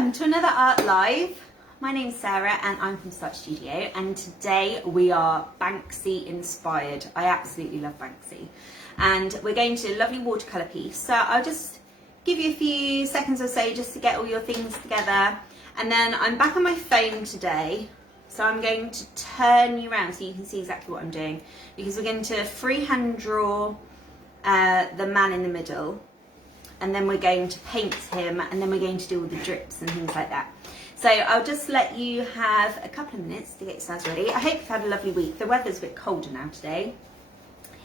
Welcome to another Art Live. My name's Sarah and I'm from Start Studio, and today we are Banksy inspired. I absolutely love Banksy. And we're going to do a lovely watercolour piece. So I'll just give you a few seconds or so just to get all your things together. And then I'm back on my phone today. So I'm going to turn you around so you can see exactly what I'm doing. Because we're going to freehand draw the man in the middle. And then we're going to paint him, and then we're going to do all the drips and things like that. So I'll just let you have a couple of minutes to get yourselves ready. I hope you've had a lovely week. The weather's a bit colder now today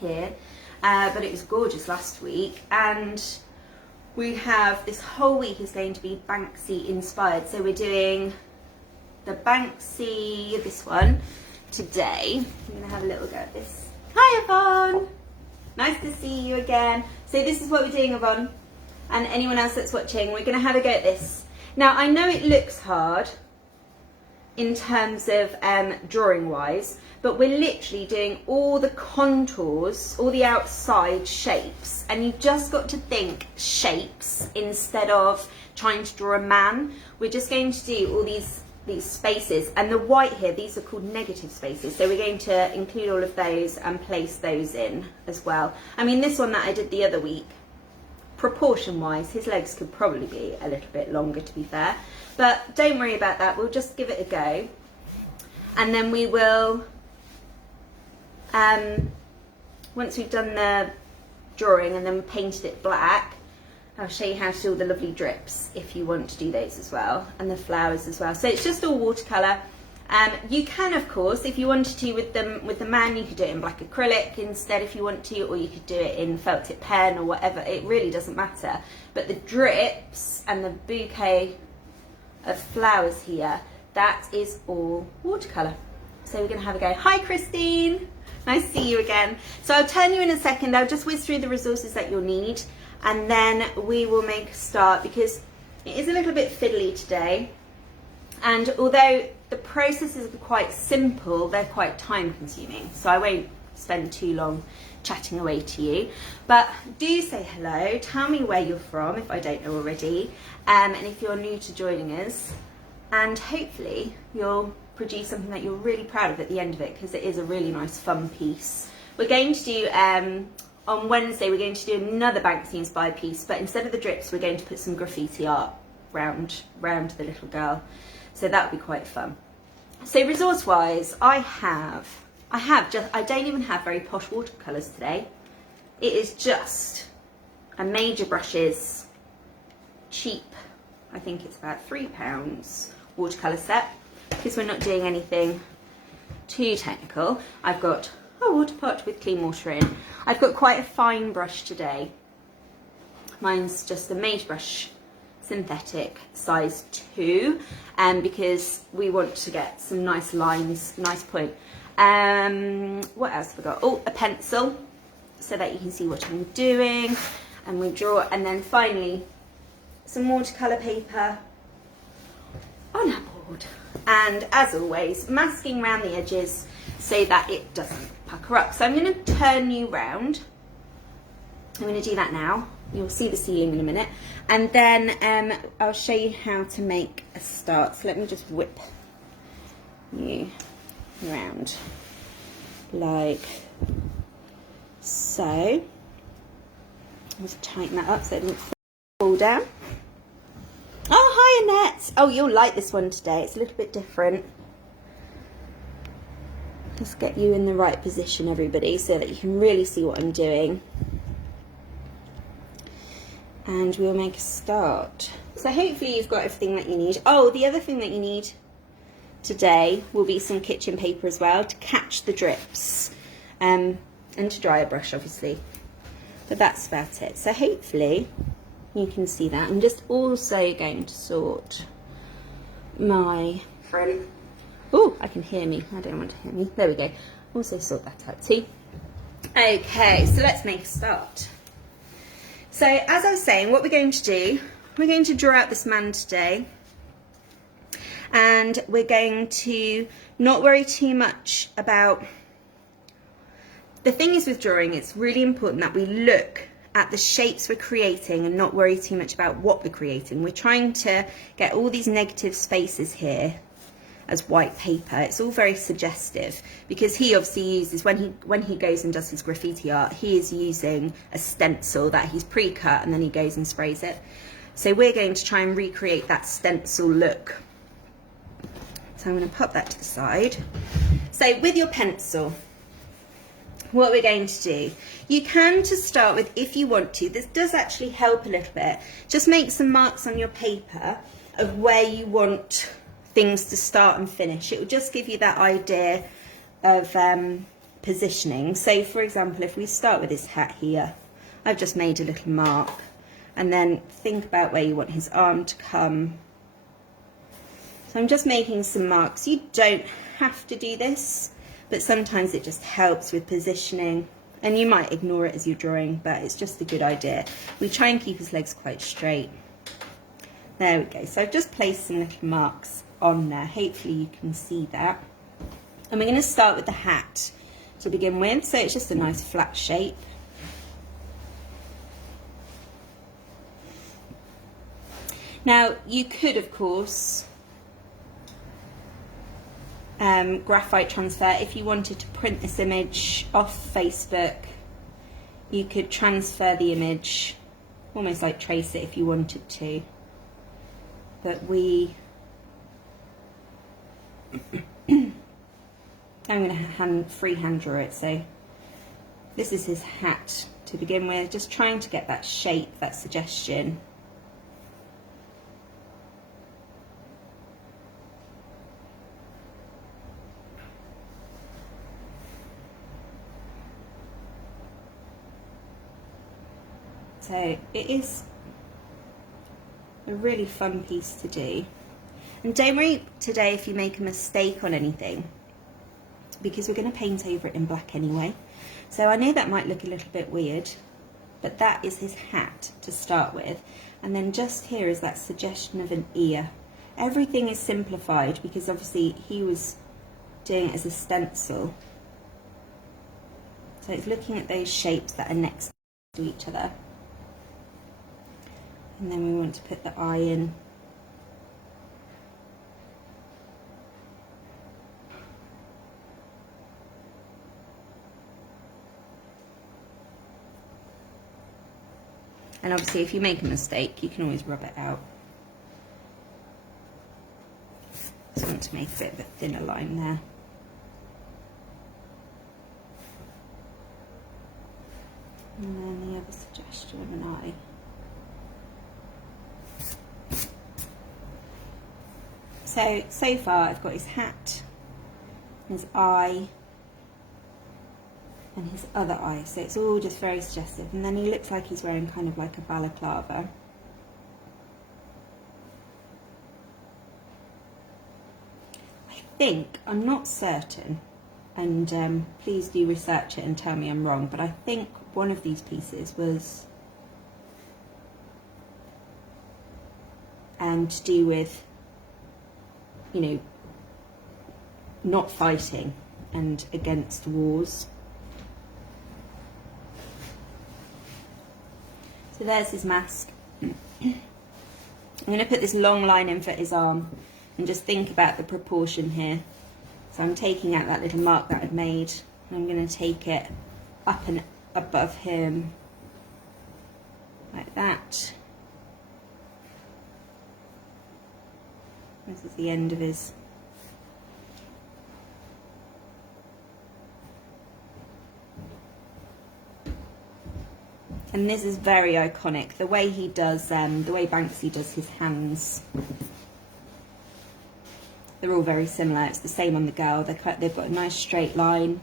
here, but it was gorgeous last week. And we have, this whole week is going to be Banksy inspired. So we're doing the Banksy, this one, today. I'm gonna have a little go at this. Hi Yvonne, nice to see you again. So this is what we're doing, Yvonne. And anyone else that's watching, we're going to have a go at this. Now, I know it looks hard in terms of drawing wise, but we're literally doing all the contours, all the outside shapes, and you've just got to think shapes instead of trying to draw a man. We're just going to do all these spaces, and the white here, these are called negative spaces, so we're going to include all of those and place those in as well. I mean, this one that I did the other week, proportion wise, his legs could probably be a little bit longer, to be fair, but don't worry about that. We'll just give it a go, and then we will, once we've done the drawing and then painted it black, I'll show you how to do all the lovely drips if you want to do those as well, and the flowers as well. So it's just all watercolour. You can, of course, if you wanted to with the man, you could do it in black acrylic instead if you want to, or you could do it in felt tip pen or whatever. It really doesn't matter. But the drips and the bouquet of flowers here, that is all watercolour. So we're going to have a go. Hi Christine, nice to see you again. So I'll turn you in a second. I'll just whiz through the resources that you'll need, and then we will make a start, because it is a little bit fiddly today. And although the processes are quite simple, they're quite time consuming. So I won't spend too long chatting away to you. But do say hello, tell me where you're from if I don't know already, and if you're new to joining us. And hopefully you'll produce something that you're really proud of at the end of it, because it is a really nice fun piece. We're going to do, on Wednesday, we're going to do another Banksy inspired piece, but instead of the drips, we're going to put some graffiti art round the little girl. So that would be quite fun. So resource wise, I don't even have very posh watercolours today. It is just a Major Brushes cheap, I think it's about £3 watercolour set, because we're not doing anything too technical. I've got a water pot with clean water in. I've got quite a fine brush today. Mine's just a Major Brush synthetic size 2, because we want to get some nice lines, nice point. What else have I got? Oh, a pencil, so that you can see what I'm doing, and we draw. And then finally some watercolour paper on a board, and as always masking around the edges so that it doesn't pucker up. So I'm going to turn you round. I'm going to do that now. You'll see the ceiling in a minute, and then I'll show you how to make a start. So let me just whip you around like so. Let's tighten that up so it doesn't fall down. Oh, hi Annette. Oh, you'll like this one today. It's a little bit different. Let's get you in the right position, everybody, so that you can really see what I'm doing. And we'll make a start. So hopefully you've got everything that you need. Oh, the other thing that you need today will be some kitchen paper as well to catch the drips, and to dry a brush, obviously. But that's about it. So hopefully you can see that. I'm just also going to sort my front. Oh, I can hear me. I don't want to hear me. There we go. Also sort that out too. Okay, so let's make a start. So as I was saying, what we're going to do, we're going to draw out this man today, and we're going to not worry too much about, the thing is with drawing, it's really important that we look at the shapes we're creating and not worry too much about what we're creating. We're trying to get all these negative spaces here as white paper. It's all very suggestive, because he obviously uses, when he goes and does his graffiti art, he is using a stencil that he's pre-cut and then he goes and sprays it. So we're going to try and recreate that stencil look. So I'm going to pop that to the side. So with your pencil, what we're going to do, you can, to start with, if you want to, this does actually help a little bit, just make some marks on your paper of where you want things to start and finish. It will just give you that idea of positioning. So for example, if we start with his hat here, I've just made a little mark, and then think about where you want his arm to come. So I'm just making some marks. You don't have to do this, but sometimes it just helps with positioning, and you might ignore it as you're drawing, but it's just a good idea. We try and keep his legs quite straight. There we go. So I've just placed some little marks on there. Hopefully you can see that. And we're going to start with the hat to begin with, so it's just a nice flat shape. Now you could, of course, graphite transfer. If you wanted to print this image off Facebook, you could transfer the image, almost like trace it if you wanted to, but I'm going to freehand draw it. So this is his hat to begin with, just trying to get that shape, that suggestion. So it is a really fun piece to do. And don't worry today if you make a mistake on anything, because we're going to paint over it in black anyway. So I know that might look a little bit weird, but that is his hat to start with. And then just here is that suggestion of an ear. Everything is simplified because obviously he was doing it as a stencil. So it's looking at those shapes that are next to each other. And then we want to put the eye in. And obviously if you make a mistake, you can always rub it out. Just want to make a bit of a thinner line there. And then the other suggestion of an eye. So far I've got his hat, his eye, and his other eye, so it's all just very suggestive. And then he looks like he's wearing kind of like a balaclava. I think, I'm not certain, and please do research it and tell me I'm wrong, but I think one of these pieces was to do with, you know, not fighting and against wars. So there's his mask. I'm going to put this long line in for his arm and just think about the proportion here. So I'm taking out that little mark that I'd made, and I'm going to take it up and above him like that. This is the end of his. And this is very iconic, the way he does, the way Banksy does his hands. They're all very similar. It's the same on the girl. They've got a nice straight line,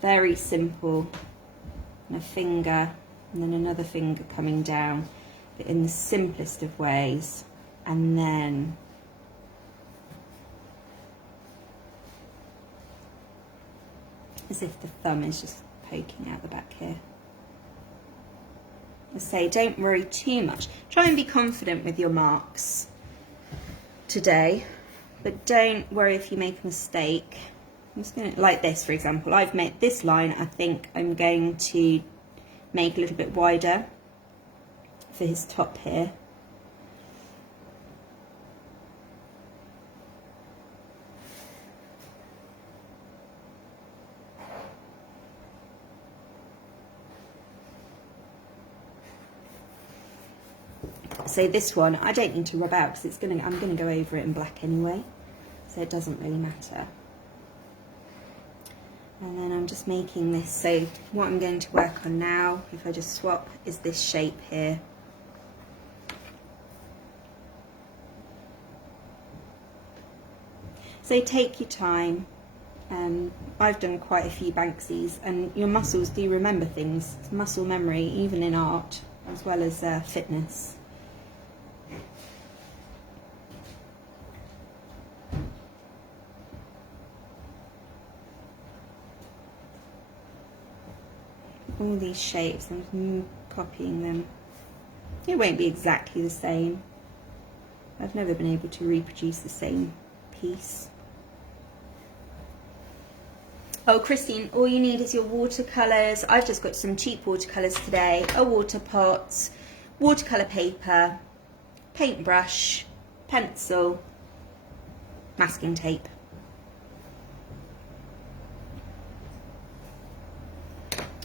very simple, and a finger, and then another finger coming down, but in the simplest of ways. And then as if the thumb is just poking out the back here. I say, don't worry too much. Try and be confident with your marks today, but don't worry if you make a mistake. I'm just going to, like this for example, I've made this line, I think I'm going to make a little bit wider for his top here. So this one I don't need to rub out because I'm gonna go over it in black anyway, so it doesn't really matter. And then I'm just making this, so what I'm going to work on now, if I just swap, is this shape here. So take your time. I've done quite a few Banksys, and your muscles do remember things. It's muscle memory, even in art, as well as fitness. All these shapes, I'm copying them. It won't be exactly the same. I've never been able to reproduce the same piece. Oh, Christine, all you need is your watercolours. I've just got some cheap watercolours today. A water pot, watercolour paper, paintbrush, pencil, masking tape.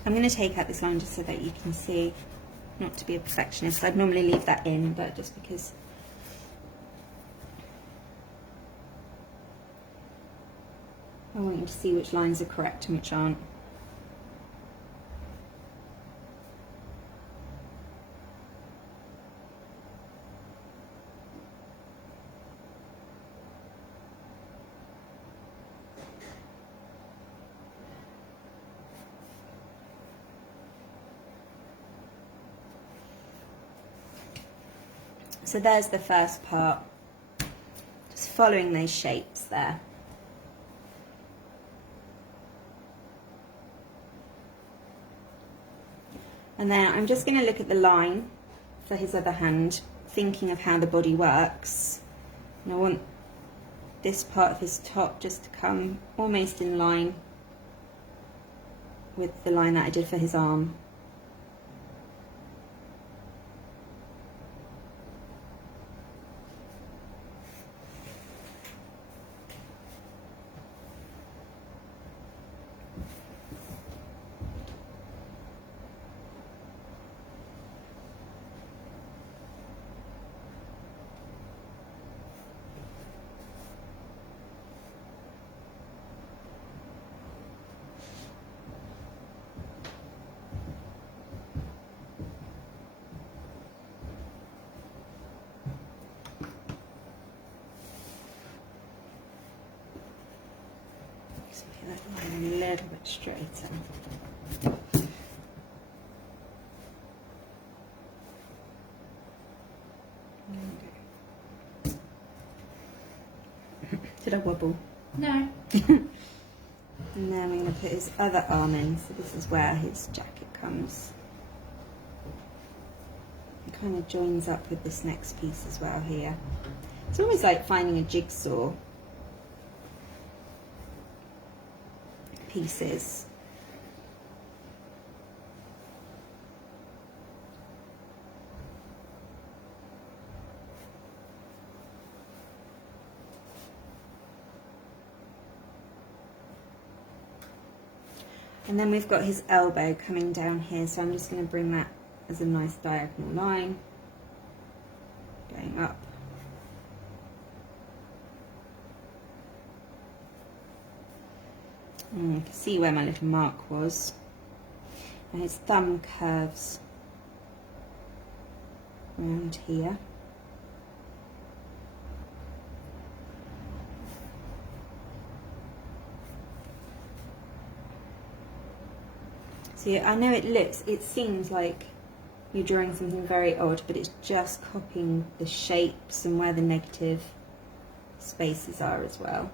I'm going to take out this line just so that you can see, not to be a perfectionist. I'd normally leave that in, but just because I want you to see which lines are correct and which aren't. So there's the first part, just following those shapes there. And then I'm just going to look at the line for his other hand, thinking of how the body works. And I want this part of his top just to come almost in line with the line that I did for his arm. A little bit straighter. Did I wobble? No. And then we're going to put his other arm in, so this is where his jacket comes. It kind of joins up with this next piece as well here. It's almost like finding a jigsaw pieces. And then we've got his elbow coming down here, so I'm just going to bring that as a nice diagonal line going up. And you can see where my little mark was. And his thumb curves around here. See, I know it seems like you're drawing something very odd, but it's just copying the shapes and where the negative spaces are as well.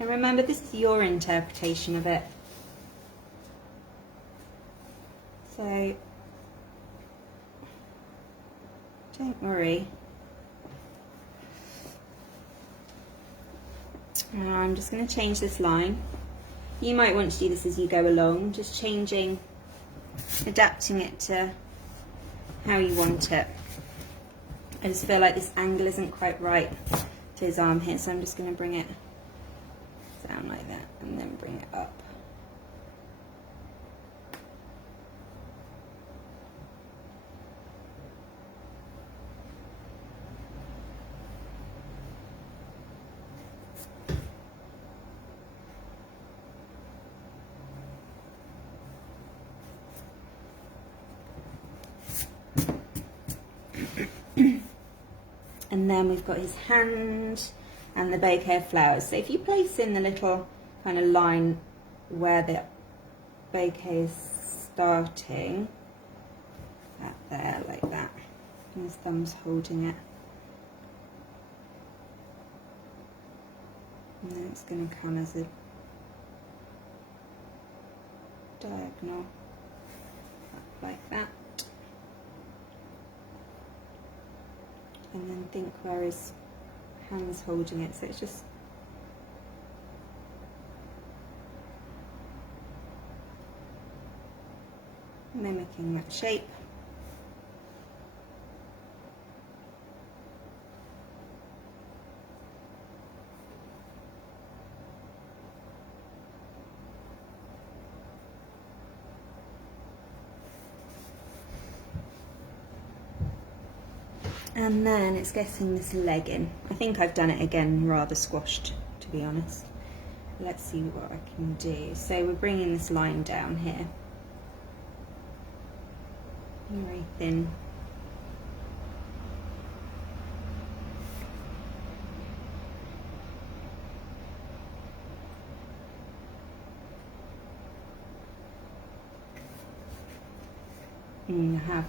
And remember, this is your interpretation of it. So, don't worry. Now I'm just going to change this line. You might want to do this as you go along, just changing, adapting it to how you want it. I just feel like this angle isn't quite right to his arm here, so I'm just going to bring it down like that and then bring it up. And then we've got his hand and the bouquet of flowers. So if you place in the little kind of line where the bouquet is starting, that there, like that, and his thumb's holding it. And then it's going to come as a diagonal, like that. And then think where his hand's holding it, so it's just mimicking that shape. And then it's getting this leg in. I think I've done it again rather squashed, to be honest. Let's see what I can do. So we're bringing this line down here. Very thin.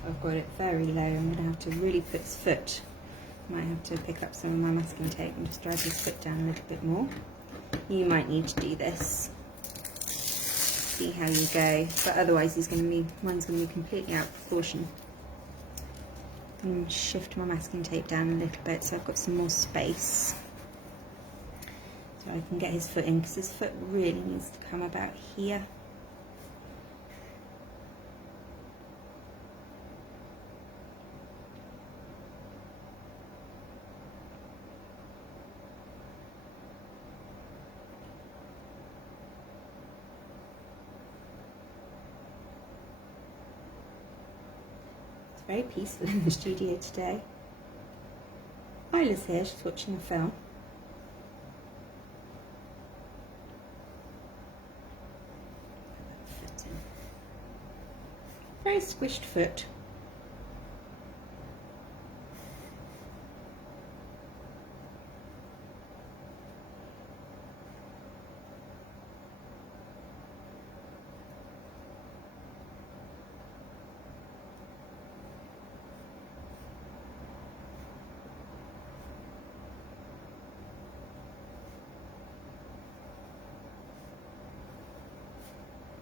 I've got it very low. I'm going to have to really put his foot. Might have to pick up some of my masking tape and just drag his foot down a little bit more. You might need to do this. See how you go, but otherwise mine's going to be completely out of proportion. I'm going to shift my masking tape down a little bit so I've got some more space. So I can get his foot in, because his foot really needs to come about here. Very peaceful in the studio today. Isla's here, she's watching a film. Very squished foot.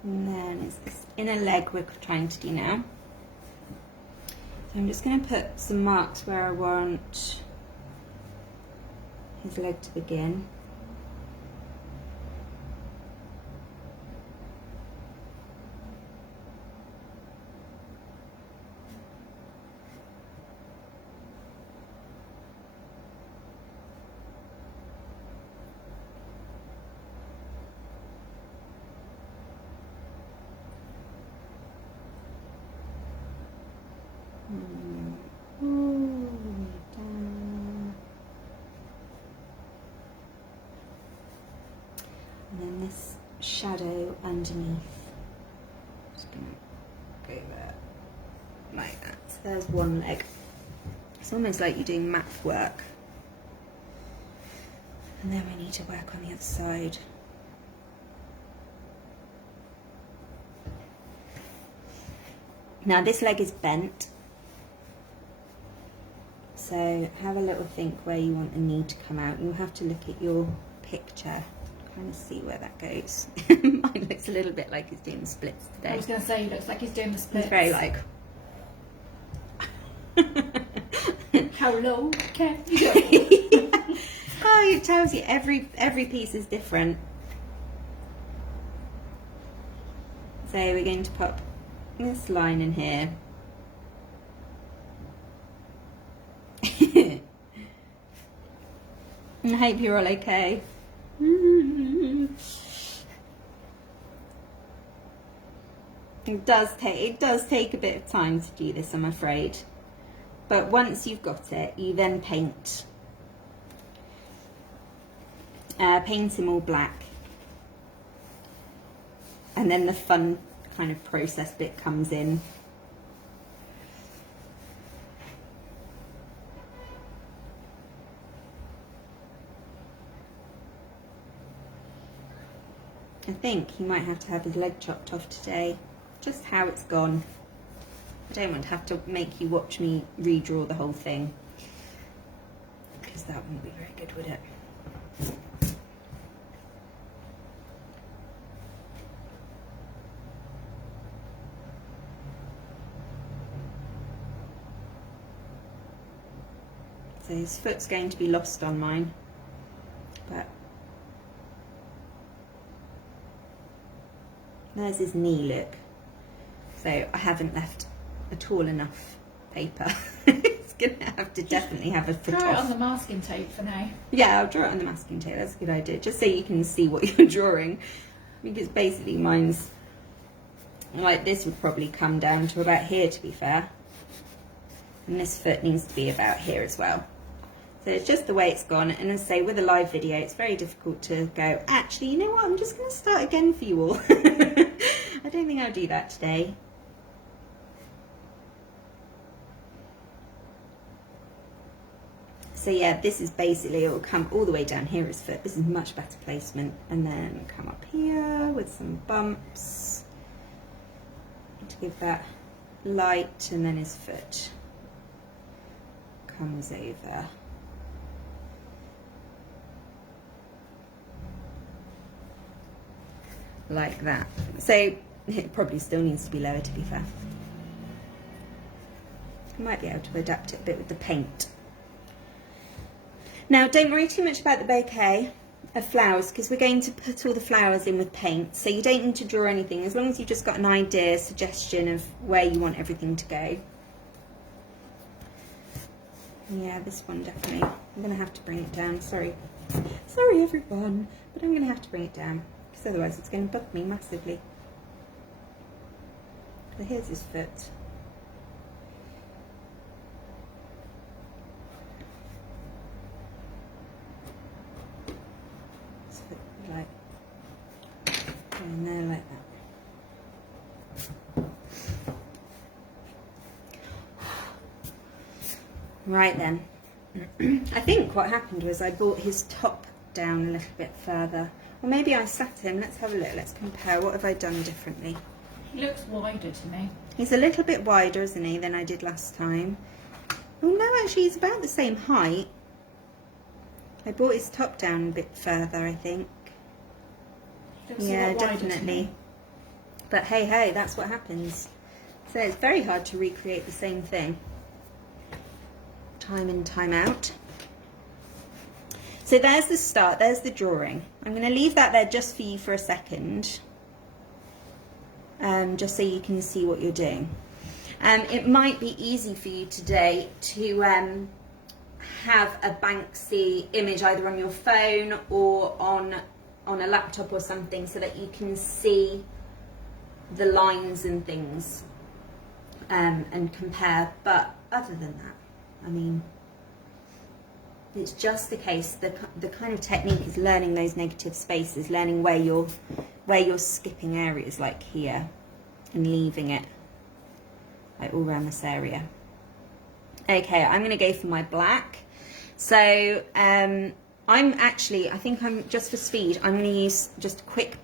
And then it's this inner leg we're trying to do now. So I'm just going to put some marks where I want his leg to begin. And then this shadow underneath, just gonna go there like that. So there's one leg. It's almost like you're doing map work. And then we need to work on the other side. Now this leg is bent, so have a little think where you want the knee to come out. You'll have to look at your picture, kind of see where that goes. Mine looks a little bit like he's doing the splits today. I was going to say, he looks like he's doing the splits. He's very like... How low can you go? Oh, it tells you every piece is different. So we're going to pop this line in here. I hope you're all okay. It does take a bit of time to do this, I'm afraid. But once you've got it, you then paint. Paint him all black. And then the fun kind of process bit comes in. I think he might have to have his leg chopped off today. Just how it's gone. I don't want to have to make you watch me redraw the whole thing, because that wouldn't be very good, would it? So his foot's going to be lost on mine, but there's his knee, look. So I haven't left at all enough paper. It's going to have to definitely have a foot off. Draw it on the masking tape for now. Yeah, I'll draw it on the masking tape. That's a good idea. Just so you can see what you're drawing. Because basically mine's, like, this would probably come down to about here, to be fair. And this foot needs to be about here as well. So it's just the way it's gone. And as I say, with a live video, it's very difficult to go, actually, you know what, I'm just going to start again for you all. I don't think I'll do that today. So yeah, this is basically, it will come all the way down here, his foot. This is much better placement. And then come up here with some bumps to give that light, and then his foot comes over. Like that. So it probably still needs to be lower, to be fair. I might be able to adapt it a bit with the paint. Now, don't worry too much about the bouquet of flowers, because we're going to put all the flowers in with paint, so you don't need to draw anything, as long as you've just got an idea, suggestion of where you want everything to go. Yeah, this one definitely. I'm going to have to bring it down. Sorry everyone, but I'm going to have to bring it down, because otherwise it's going to bug me massively. So here's his foot. Like going there like that. Right then. I think what happened was I brought his top down a little bit further. Or maybe I sat him. Let's have a look. Let's compare. What have I done differently? He looks wider to me. He's a little bit wider, isn't he, than I did last time. Oh no, actually he's about the same height. I brought his top down a bit further, I think. Yeah, definitely. But hey, hey, that's what happens. So it's very hard to recreate the same thing. Time in, time out. So there's the start, there's the drawing. I'm going to leave that there just for you for a second. Just so you can see what you're doing. It might be easy for you today to have a Banksy image either on your phone or on a laptop or something, so that you can see the lines and things and compare. But other than that, I mean, it's just the case, the kind of technique is learning those negative spaces, learning where you're skipping areas like here and leaving it like all around this area. Okay, I'm going to go for my black. So I think I'm just for speed, I'm going to use just a quick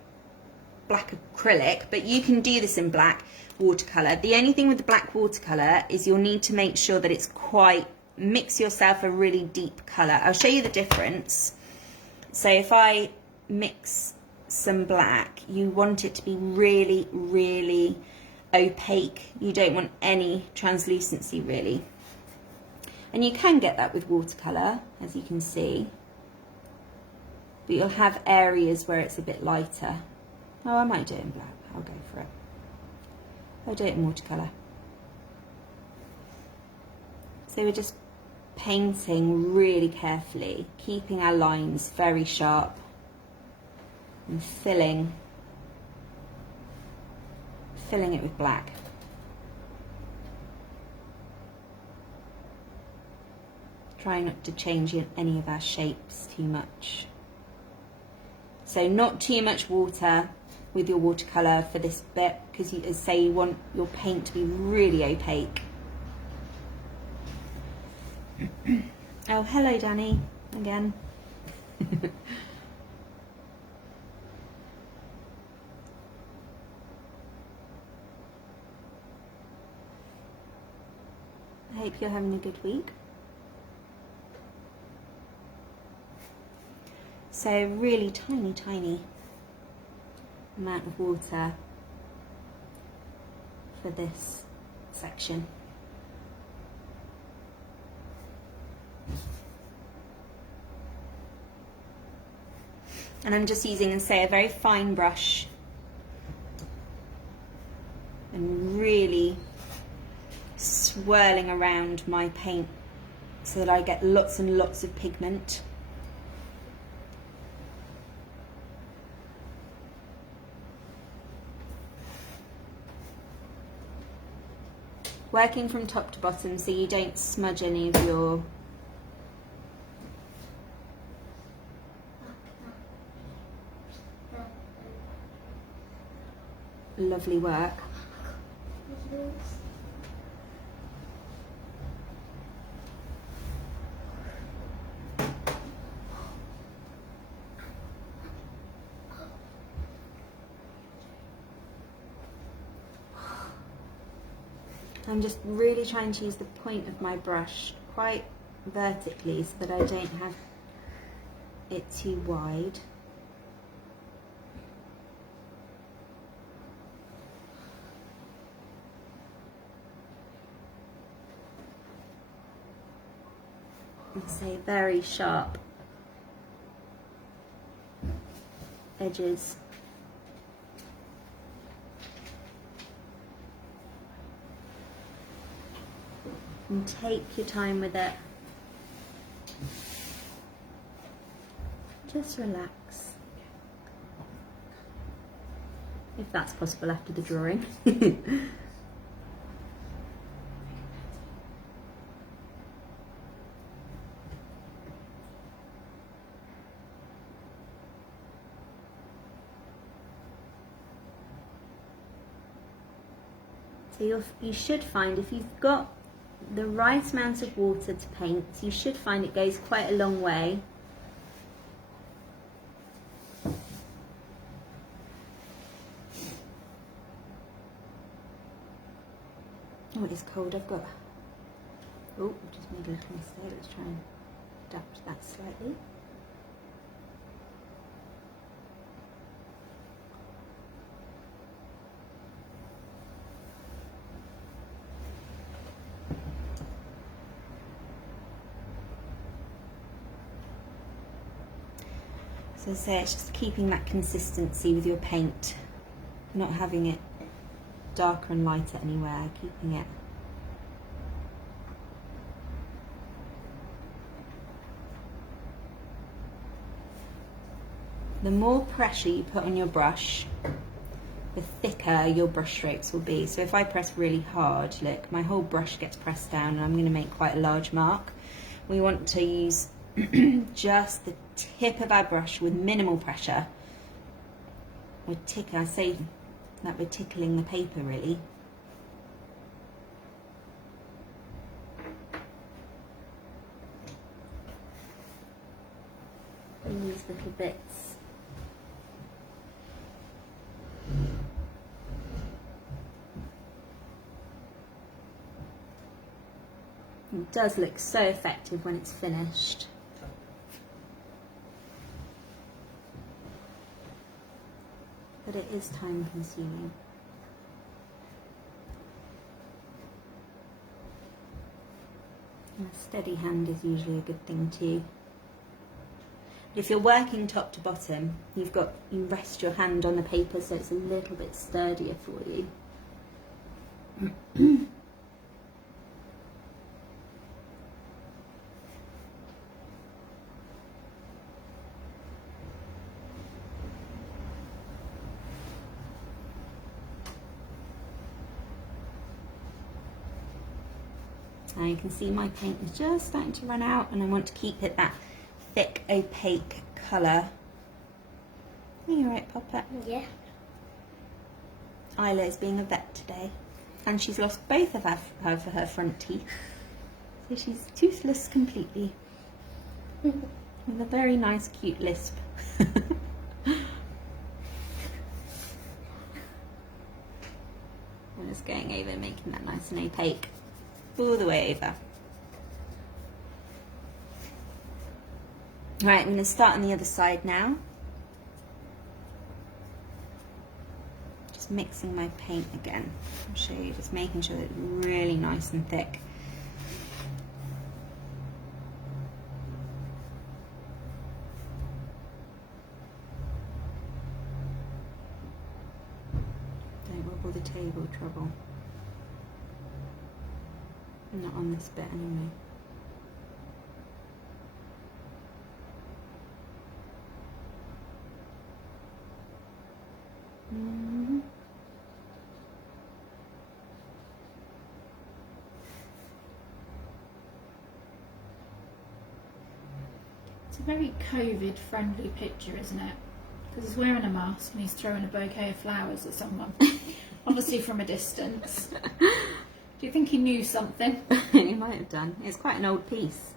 black acrylic, but you can do this in black watercolour. The only thing with the black watercolour is you'll need to make sure that it's quite, mix yourself a really deep colour. I'll show you the difference. So if I mix some black, you want it to be really, really opaque. You don't want any translucency really. And you can get that with watercolour, as you can see. but you'll have areas where it's a bit lighter. Oh, I might do it in black. I'll go for it. I'll do it in watercolour. So we're just painting really carefully, keeping our lines very sharp and filling it with black. Try not to change any of our shapes too much. So not too much water with your watercolour for this bit, because you say you want your paint to be really opaque. Oh, hello Danny, again. I hope you're having a good week. So really tiny amount of water for this section. And I'm just using, say, a very fine brush and really swirling around my paint so that I get lots and lots of pigment. Working from top to bottom so you don't smudge any of your lovely work. I'm just really trying to use the point of my brush quite vertically so that I don't have it too wide. And say very sharp edges. And take your time with it. Just relax. If that's possible after the drawing. So you should find, if you've got the right amount of water to paint, you should find it goes quite a long way. Oh, it is cold. I've got... Oh, I've just made a little mistake. Let's try and adapt that slightly. So as I say, it's just keeping that consistency with your paint, not having it darker and lighter anywhere, keeping it the more pressure you put on your brush, the thicker your brush strokes will be. So if I press really hard, look, my whole brush gets pressed down and I'm going to make quite a large mark. We want to use just the tip of our brush with minimal pressure. I say that we're tickling the paper really. And these little bits. It does look so effective when it's finished. But it is time consuming. And a steady hand is usually a good thing too. If you're working top to bottom, you rest your hand on the paper so it's a little bit sturdier for you. Now you can see my paint is just starting to run out, and I want to keep it that thick, opaque colour. Are you alright, Papa? Yeah. Isla is being a vet today, and she's lost both of her front teeth, so she's toothless completely, with a very nice, cute lisp. I'm just going over, making that nice and opaque, all the way over. Right, I'm going to start on the other side now. Just mixing my paint again. I'll show you, just making sure that it's really nice and thick. Don't wobble the table, trouble. Not on this bit anyway. It's a very COVID-friendly picture, isn't it? Because he's wearing a mask and he's throwing a bouquet of flowers at someone, obviously from a distance. Do you think he knew something? He might have done. It's quite an old piece.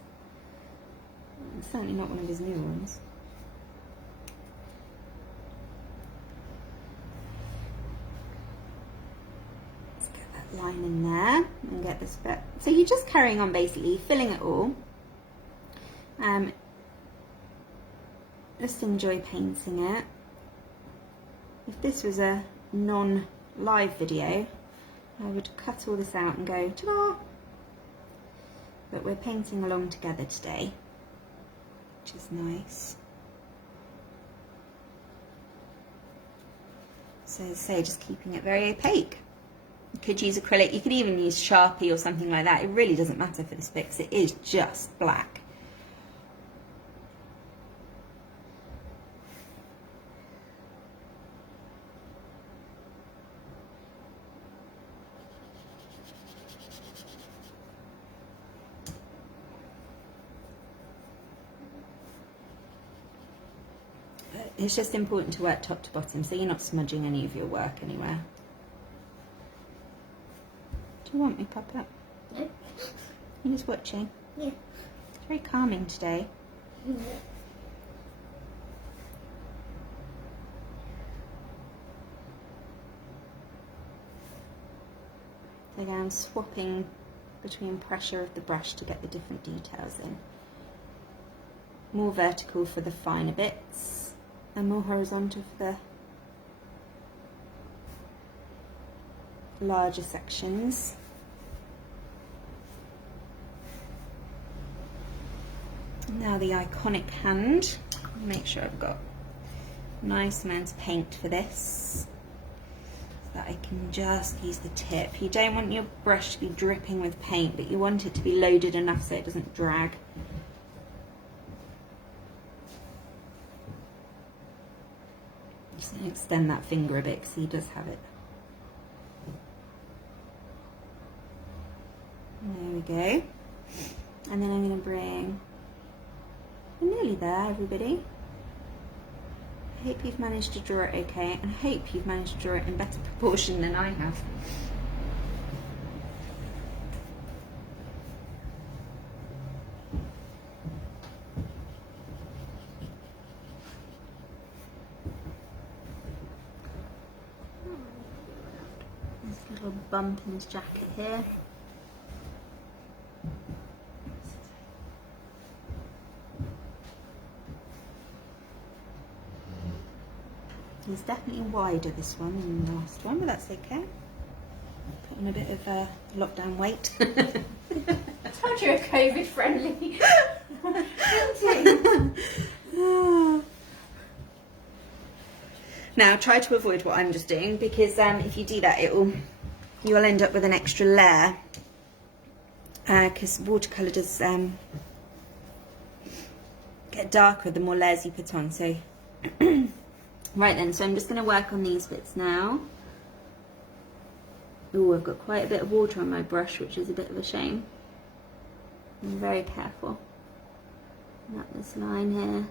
It's certainly not one of his new ones. Let's get that line in there and get this bit. So you're just carrying on basically, filling it all. Just enjoy painting it. If this was a non-live video, I would cut all this out and go, ta-da! But we're painting along together today, which is nice. So as I say, just keeping it very opaque. You could use acrylic, you could even use Sharpie or something like that. It really doesn't matter for this bit because it is just black. It's just important to work top to bottom so you're not smudging any of your work anywhere. Do you want me, Papa? Yeah. You're just watching? Yeah. It's very calming today. Yeah. So again, I'm swapping between pressure of the brush to get the different details in. More vertical for the finer bits, and more horizontal for the larger sections. Now the iconic hand. Make sure I've got nice amounts of paint for this, so that I can just use the tip. You don't want your brush to be dripping with paint, but you want it to be loaded enough so it doesn't drag. Just extend that finger a bit because he does have it. There we go. And then I'm going to bring... We're nearly there, everybody. I hope you've managed to draw it okay, and I hope you've managed to draw it in better proportion than I have. There's a little bump in his jacket here. It's definitely wider, this one, than the last one, but that's okay. Put on a bit of lockdown weight. I told you a COVID-friendly painting. Now try to avoid what I'm just doing, because if you do that you'll end up with an extra layer, because watercolour does get darker the more layers you put on. So right then, so I'm just going to work on these bits now. Oh, I've got quite a bit of water on my brush, which is a bit of a shame. I'm very careful. Not this line here.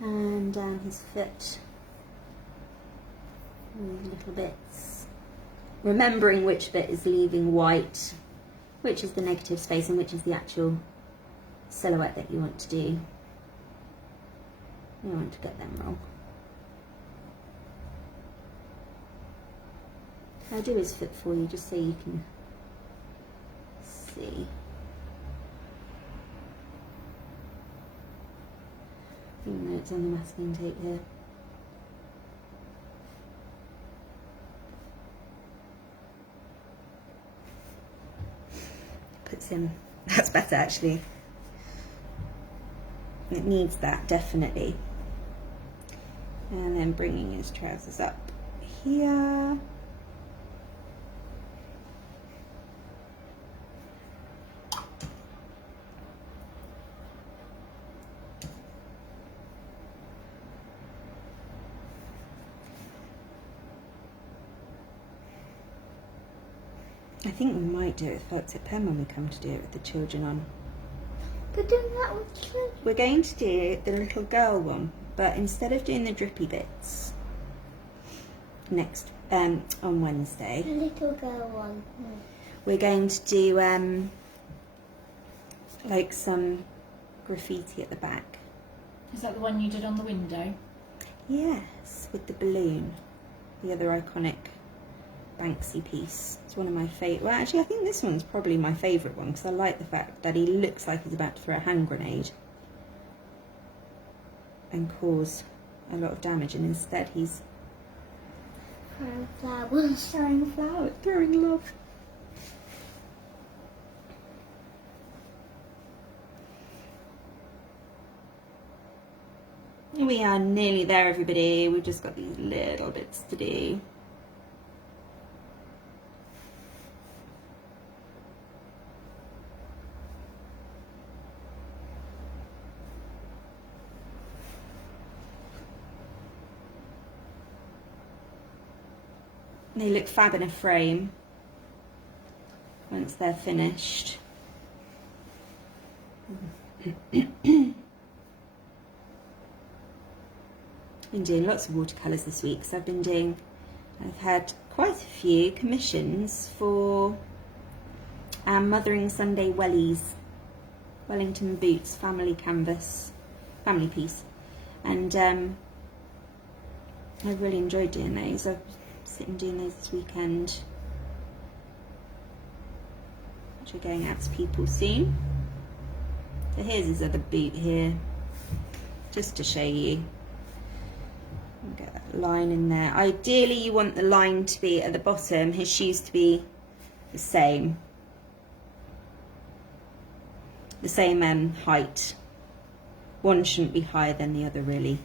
And down his foot. These little bits. Remembering which bit is leaving white, which is the negative space, and which is the actual silhouette that you want to do. You don't want to get them wrong. I'll do his foot for you just so you can see. Even though it's on the masking tape here. Puts him, that's better actually. It needs that, definitely. And then bringing his trousers up here. I think we might do it with Felt Pen when we come to do it with the children on. But doing that with children. We're going to do the little girl one, but instead of doing the drippy bits next on Wednesday, The little girl one. we're going to do like some graffiti at the back. Is that the one you did on the window? Yes, with the balloon, the other iconic Banksy piece. It's one of my favourite. Well, actually, I think this one's probably my favourite one, because I like the fact that he looks like he's about to throw a hand grenade and cause a lot of damage, and instead he's Throwing flowers. throwing a flower, throwing love. We are nearly there, everybody. We've just got these little bits to do. They look fab in a frame once they're finished. Been doing lots of watercolours this week, so I've had quite a few commissions for our Mothering Sunday Wellies, Wellington Boots family canvas, family piece, and I've really enjoyed doing those. I've sitting doing those this weekend, which are going out to people soon. So here's his other boot here, just to show you. Get that line in there. Ideally you want the line to be at the bottom, his shoes to be the same height. One shouldn't be higher than the other, really.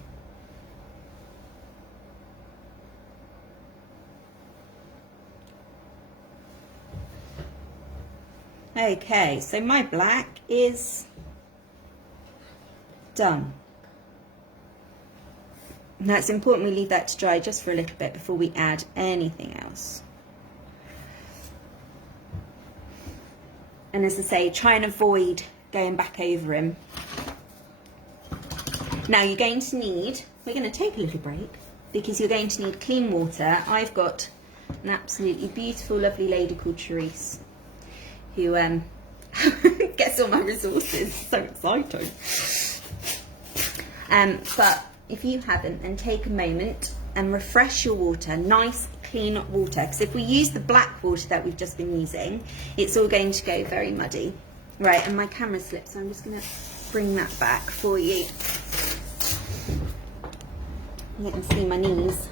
Okay, so my black is done. Now it's important we leave that to dry just for a little bit before we add anything else. And as I say, try and avoid going back over him. Now you're going to need, we're going to take a little break because you're going to need clean water. I've got an absolutely beautiful, lovely lady called Therese who gets all my resources. So exciting. But if you haven't, then take a moment and refresh your water, nice clean water, because if we use the black water that we've just been using, it's all going to go very muddy. Right, and my camera slipped, so I'm just going to bring that back for you. You can see my knees.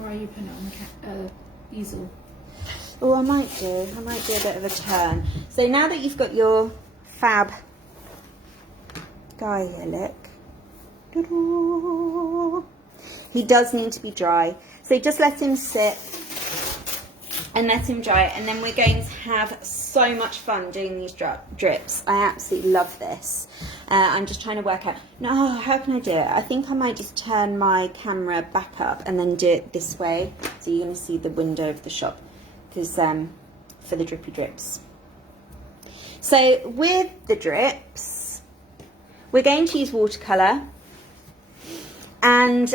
Or are you putting it on the easel? Oh, I might do a bit of a turn. So now that you've got your fab guy here, look. Ta-da. He does need to be dry. So just let him sit and let him dry. And then we're going to have so much fun doing these drips. I absolutely love this. I'm just trying to work out, no, how can I do it? I think I might just turn my camera back up and then do it this way. So you're going to see the window of the shop. Because for the drippy drips. So with the drips, we're going to use watercolour. And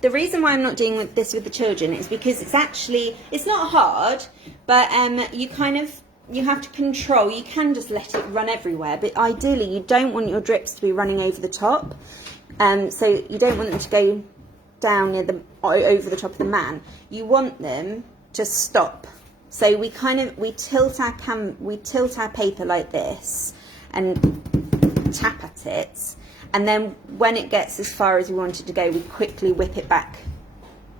the reason why I'm not doing this with the children is because it's not hard, but you have to control. You can just let it run everywhere, but ideally you don't want your drips to be running over the top. So you don't want them to go down near over the top of the man. You want them to stop. So we tilt our paper like this and tap at it, and then when it gets as far as we want it to go, we quickly whip it back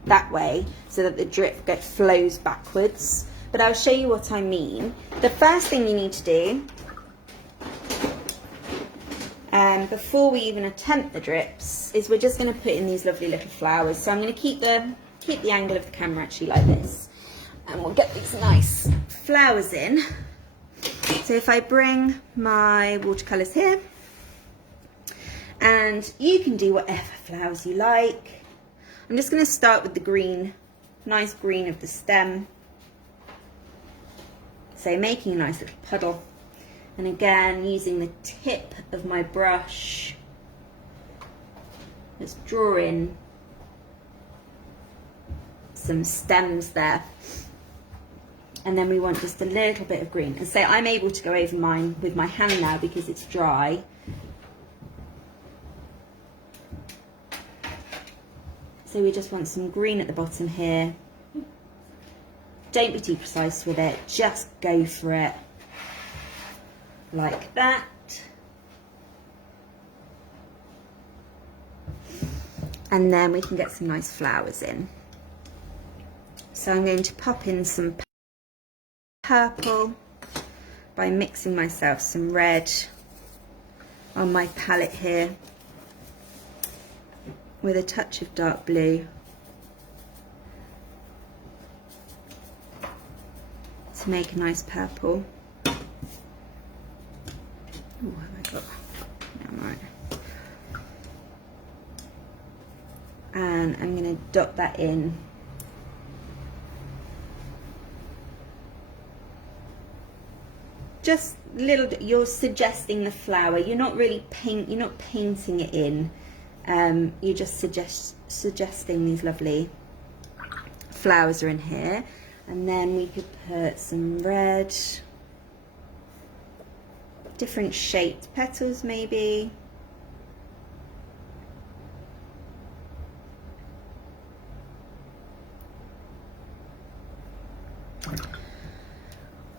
that way so that the drip flows backwards. But I'll show you what I mean. The first thing you need to do, before we even attempt the drips, is we're just going to put in these lovely little flowers. So I'm going to keep the angle of the camera actually like this. And we'll get these nice flowers in. So if I bring my watercolours here, and you can do whatever flowers you like. I'm just going to start with the green, nice green of the stem. So making a nice little puddle. And again, using the tip of my brush, just draw in some stems there. And then we want just a little bit of green. And so I'm able to go over mine with my hand now because it's dry. So we just want some green at the bottom here. Don't be too precise with it, just go for it. Like that. And then we can get some nice flowers in. So I'm going to pop in some purple by mixing myself some red on my palette here with a touch of dark blue to make a nice purple. Oh, what have I got? Yeah, right. And I'm going to dot that in. Just little, you're suggesting the flower. You're not really painting it in. You're just suggesting these lovely flowers are in here. And then we could put some red, different shaped petals maybe.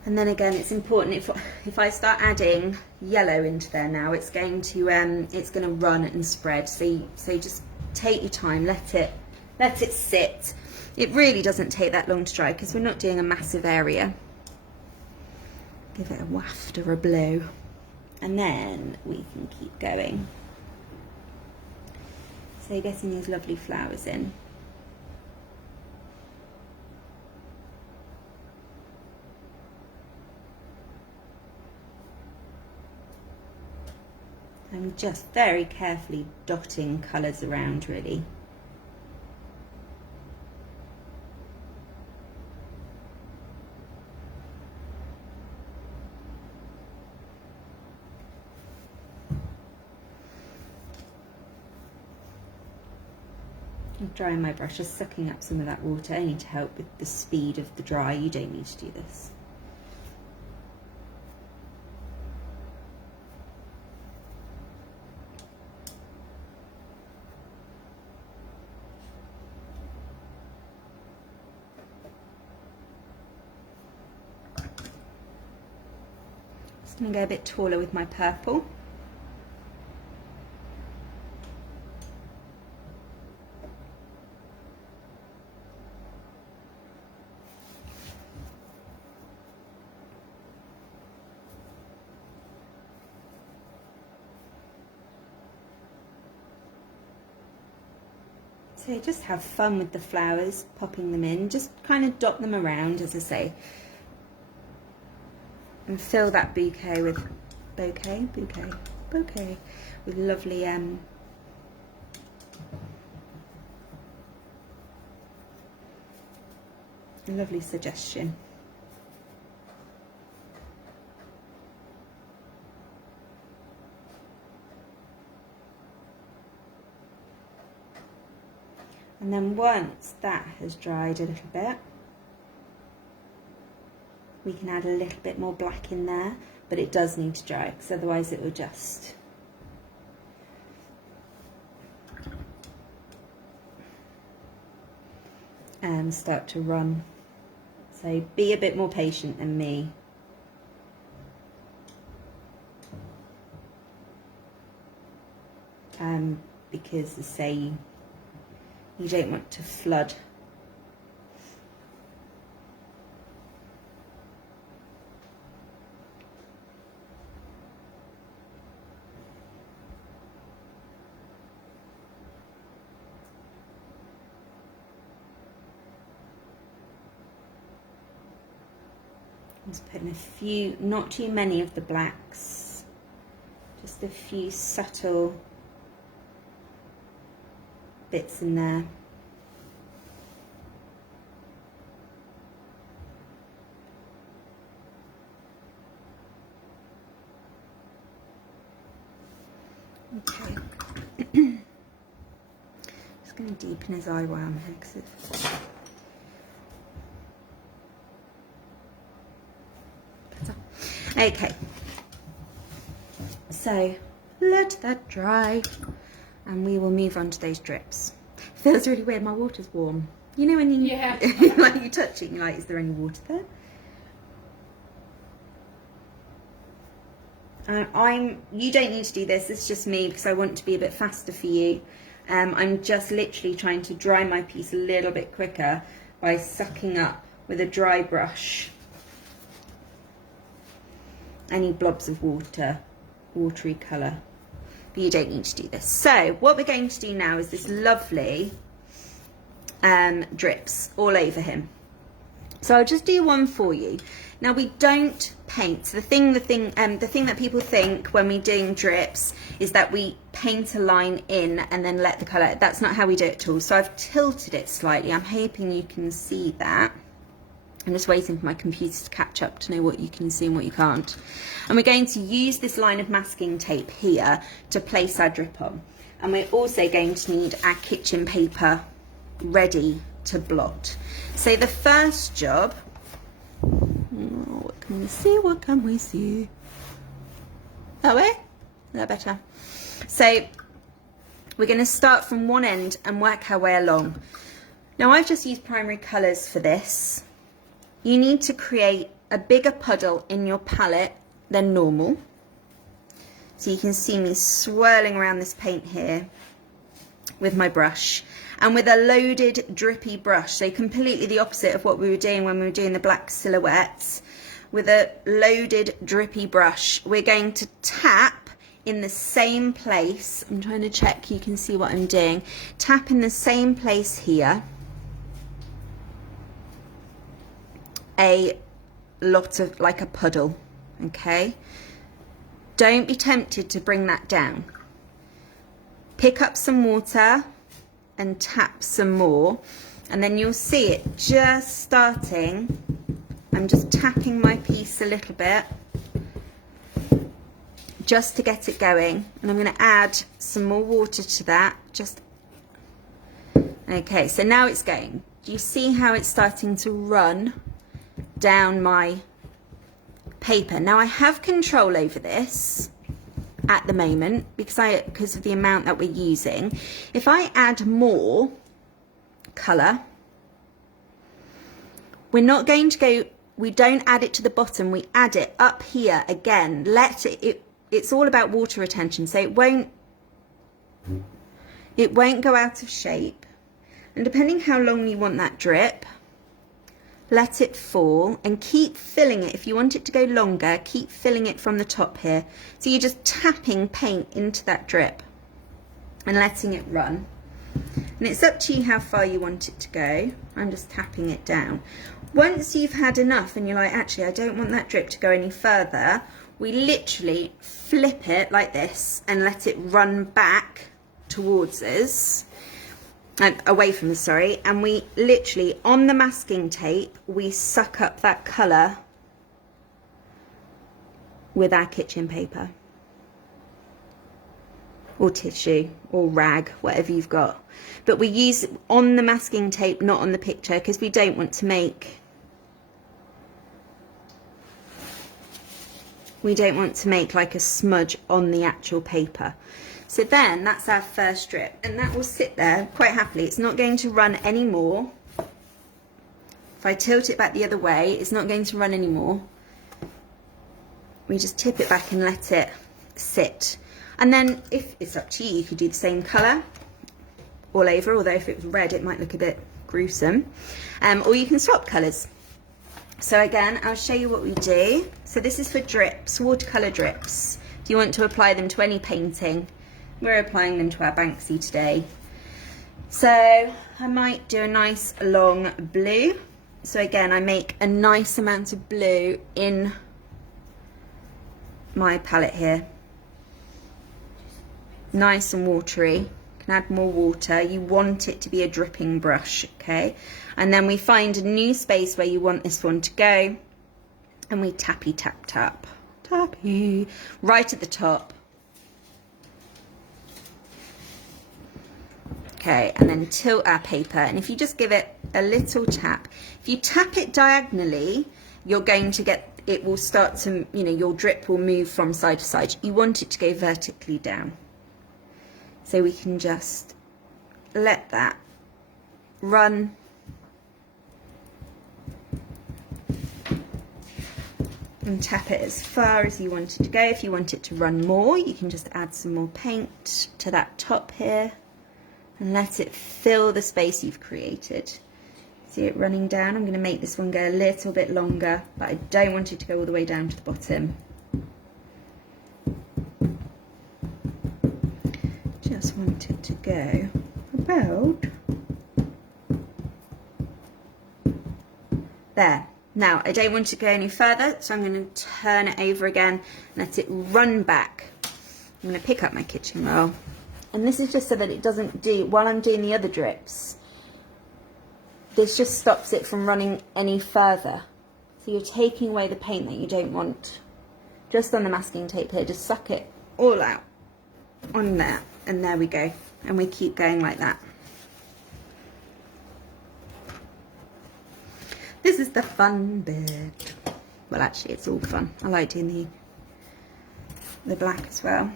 And then again, it's important if I start adding yellow into there now, it's going to run and spread. So just take your time, let it sit. It really doesn't take that long to dry because we're not doing a massive area. Give it a waft or a blow, and then we can keep going. So getting these lovely flowers in. I'm just very carefully dotting colours around really. I'm drying my brush, just sucking up some of that water, only to help with the speed of the dry. You don't need to do this. I'm going to go a bit taller with my purple. So just have fun with the flowers, popping them in, just kind of dot them around, as I say, and fill that bouquet with bouquet with lovely lovely suggestion. And then once that has dried a little bit, we can add a little bit more black in there, but it does need to dry because otherwise it will just start to run. So be a bit more patient than me. Because, as I say, you don't want to flood. Just putting a few, not too many of the blacks, just a few subtle bits in there. Okay. Just going to deepen his eye wound here because it's okay. So let that dry and we will move on to those drips. Feels really weird, my water's warm. You know when you like you touching, you're like, is there any water there? And you don't need to do this, it's just me because I want to be a bit faster for you. I'm just literally trying to dry my piece a little bit quicker by sucking up with a dry brush any blobs of water, watery colour. But you don't need to do this. So what we're going to do now is this lovely drips all over him. So I'll just do one for you. Now we don't paint. So the thing that people think when we're doing drips is that we paint a line in and then let the colour. That's not how we do it at all. So I've tilted it slightly. I'm hoping you can see that. I'm just waiting for my computer to catch up to know what you can see and what you can't. And we're going to use this line of masking tape here to place our drip on. And we're also going to need our kitchen paper ready to blot. So the first job, what can we see? What can we see? That way? Is that better? So we're going to start from one end and work our way along. Now I've just used primary colours for this. You need to create a bigger puddle in your palette than normal. So you can see me swirling around this paint here with my brush. And with a loaded drippy brush, so completely the opposite of what we were doing when we were doing the black silhouettes. With a loaded drippy brush, we're going to tap in the same place. I'm trying to check you can see what I'm doing. Tap in the same place here. A lot of, like a puddle, okay? Don't be tempted to bring that down. Pick up some water and tap some more, and then you'll see it just starting. I'm just tapping my piece a little bit just to get it going, and I'm going to add some more water to that. Just okay, so now it's going. Do you see how it's starting to run down my paper? Now I have control over this at the moment because of the amount that we're using. If I add more colour, we're not going to go, we don't add it to the bottom, we add it up here again. It's all about water retention, so it won't go out of shape. And depending how long you want that drip, let it fall and keep filling it. If you want it to go longer, keep filling it from the top here. So you're just tapping paint into that drip and letting it run. And it's up to you how far you want it to go. I'm just tapping it down. Once you've had enough and you're like, actually, I don't want that drip to go any further, we literally flip it like this and let it run back towards us, and away from us, sorry, and we literally, on the masking tape, we suck up that colour with our kitchen paper or tissue or rag, whatever you've got. But we use it on the masking tape, not on the picture, because we don't want to make like a smudge on the actual paper. So then that's our first drip, and that will sit there quite happily. It's not going to run anymore. If I tilt it back the other way, it's not going to run anymore. We just tip it back and let it sit. And then if it's up to you, you could do the same colour all over, although if it was red it might look a bit gruesome. Or you can swap colours. So again, I'll show you what we do. So this is for drips, watercolour drips. Do you want to apply them to any painting? We're applying them to our Banksy today. So I might do a nice long blue. So again, I make a nice amount of blue in my palette here. Nice and watery. You can add more water. You want it to be a dripping brush, okay? And then we find a new space where you want this one to go, and we tappy tap tap, tappy, right at the top. Okay, and then tilt our paper, and if you just give it a little tap, if you tap it diagonally, you're going to get, it will start to, you know, your drip will move from side to side. You want it to go vertically down. So we can just let that run. And tap it as far as you want it to go. If you want it to run more, you can just add some more paint to that top here and let it fill the space you've created. See it running down? I'm going to make this one go a little bit longer, but I don't want it to go all the way down to the bottom. Just want it to go about there. Now, I don't want it to go any further, so I'm going to turn it over again and let it run back. I'm going to pick up my kitchen roll. And this is just so that it doesn't do, while I'm doing the other drips, this just stops it from running any further. So you're taking away the paint that you don't want. Just on the masking tape here, just suck it all out on there. And there we go. And we keep going like that. This is the fun bit. Well, actually, it's all fun. I like doing the black as well.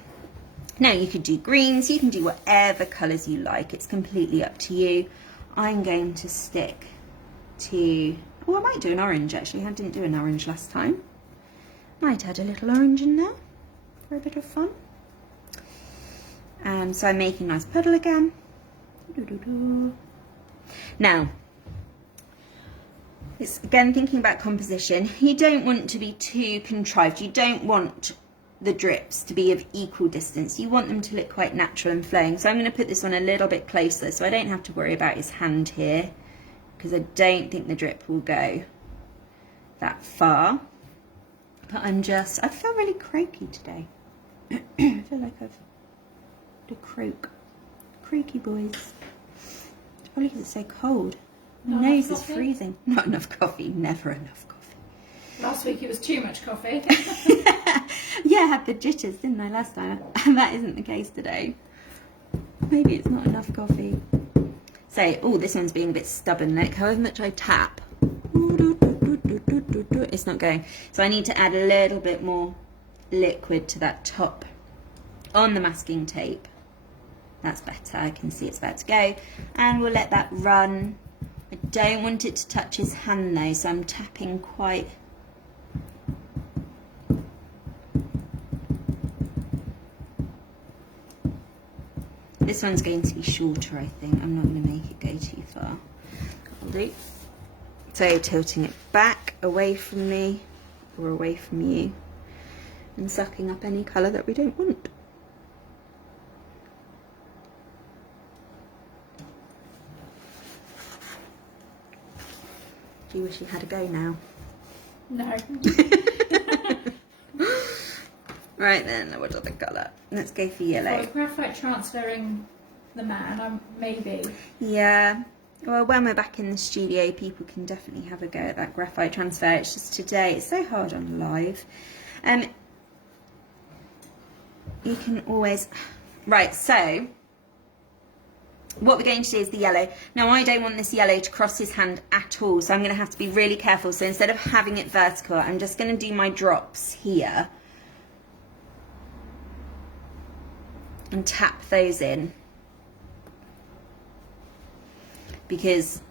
Now, you could do greens. You can do whatever colours you like. It's completely up to you. I'm going to stick to... Oh, I might do an orange, actually. I didn't do an orange last time. Might add a little orange in there for a bit of fun. So I'm making a nice puddle again. Now, it's again thinking about composition. You don't want to be too contrived. You don't want the drips to be of equal distance. You want them to look quite natural and flowing. So I'm going to put this one a little bit closer so I don't have to worry about his hand here, because I don't think the drip will go that far. But I feel really croaky today. I feel like I've had a croaky boys. It's probably because it's so cold. My nose is freezing. Not enough coffee, never enough coffee. Last week it was too much coffee. Yeah, I had the jitters, didn't I, last time? And that isn't the case today. Maybe it's not enough coffee. So, oh, this one's being a bit stubborn. Look, however much I tap, it's not going. So I need to add a little bit more liquid to that top on the masking tape. That's better. I can see it's about to go. And we'll let that run. I don't want it to touch his hand though, so I'm tapping quite... This one's going to be shorter, I think. I'm not going to make it go too far. I'll do. So tilting it back away from me or away from you and sucking up any colour that we don't want. Do you wish you had a go now? No. Right then, what other colour? Let's go for yellow. Well, graphite transferring the man, maybe. Yeah. Well, when we're back in the studio, people can definitely have a go at that graphite transfer. It's just today, it's so hard on live. You can always... Right, so what we're going to do is the yellow. Now, I don't want this yellow to cross his hand at all, so I'm going to have to be really careful. So instead of having it vertical, I'm just going to do my drops here and tap those in, because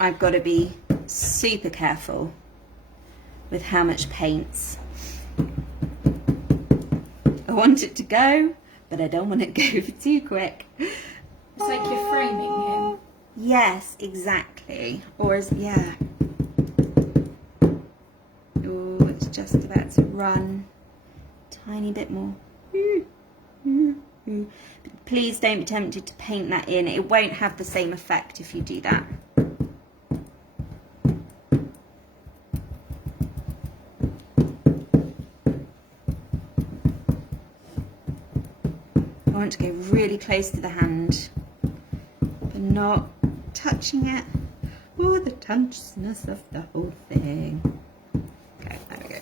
I've got to be super careful with how much paints. I want it to go, but I don't want it to go for too quick. It's like you're framing him. Yes, exactly. Or as, yeah. Oh, it's just about to run. Tiny bit more. But please don't be tempted to paint that in. It won't have the same effect if you do that. I want to go really close to the hand, but not touching it, or the tenseness of the whole thing. Okay, there we go.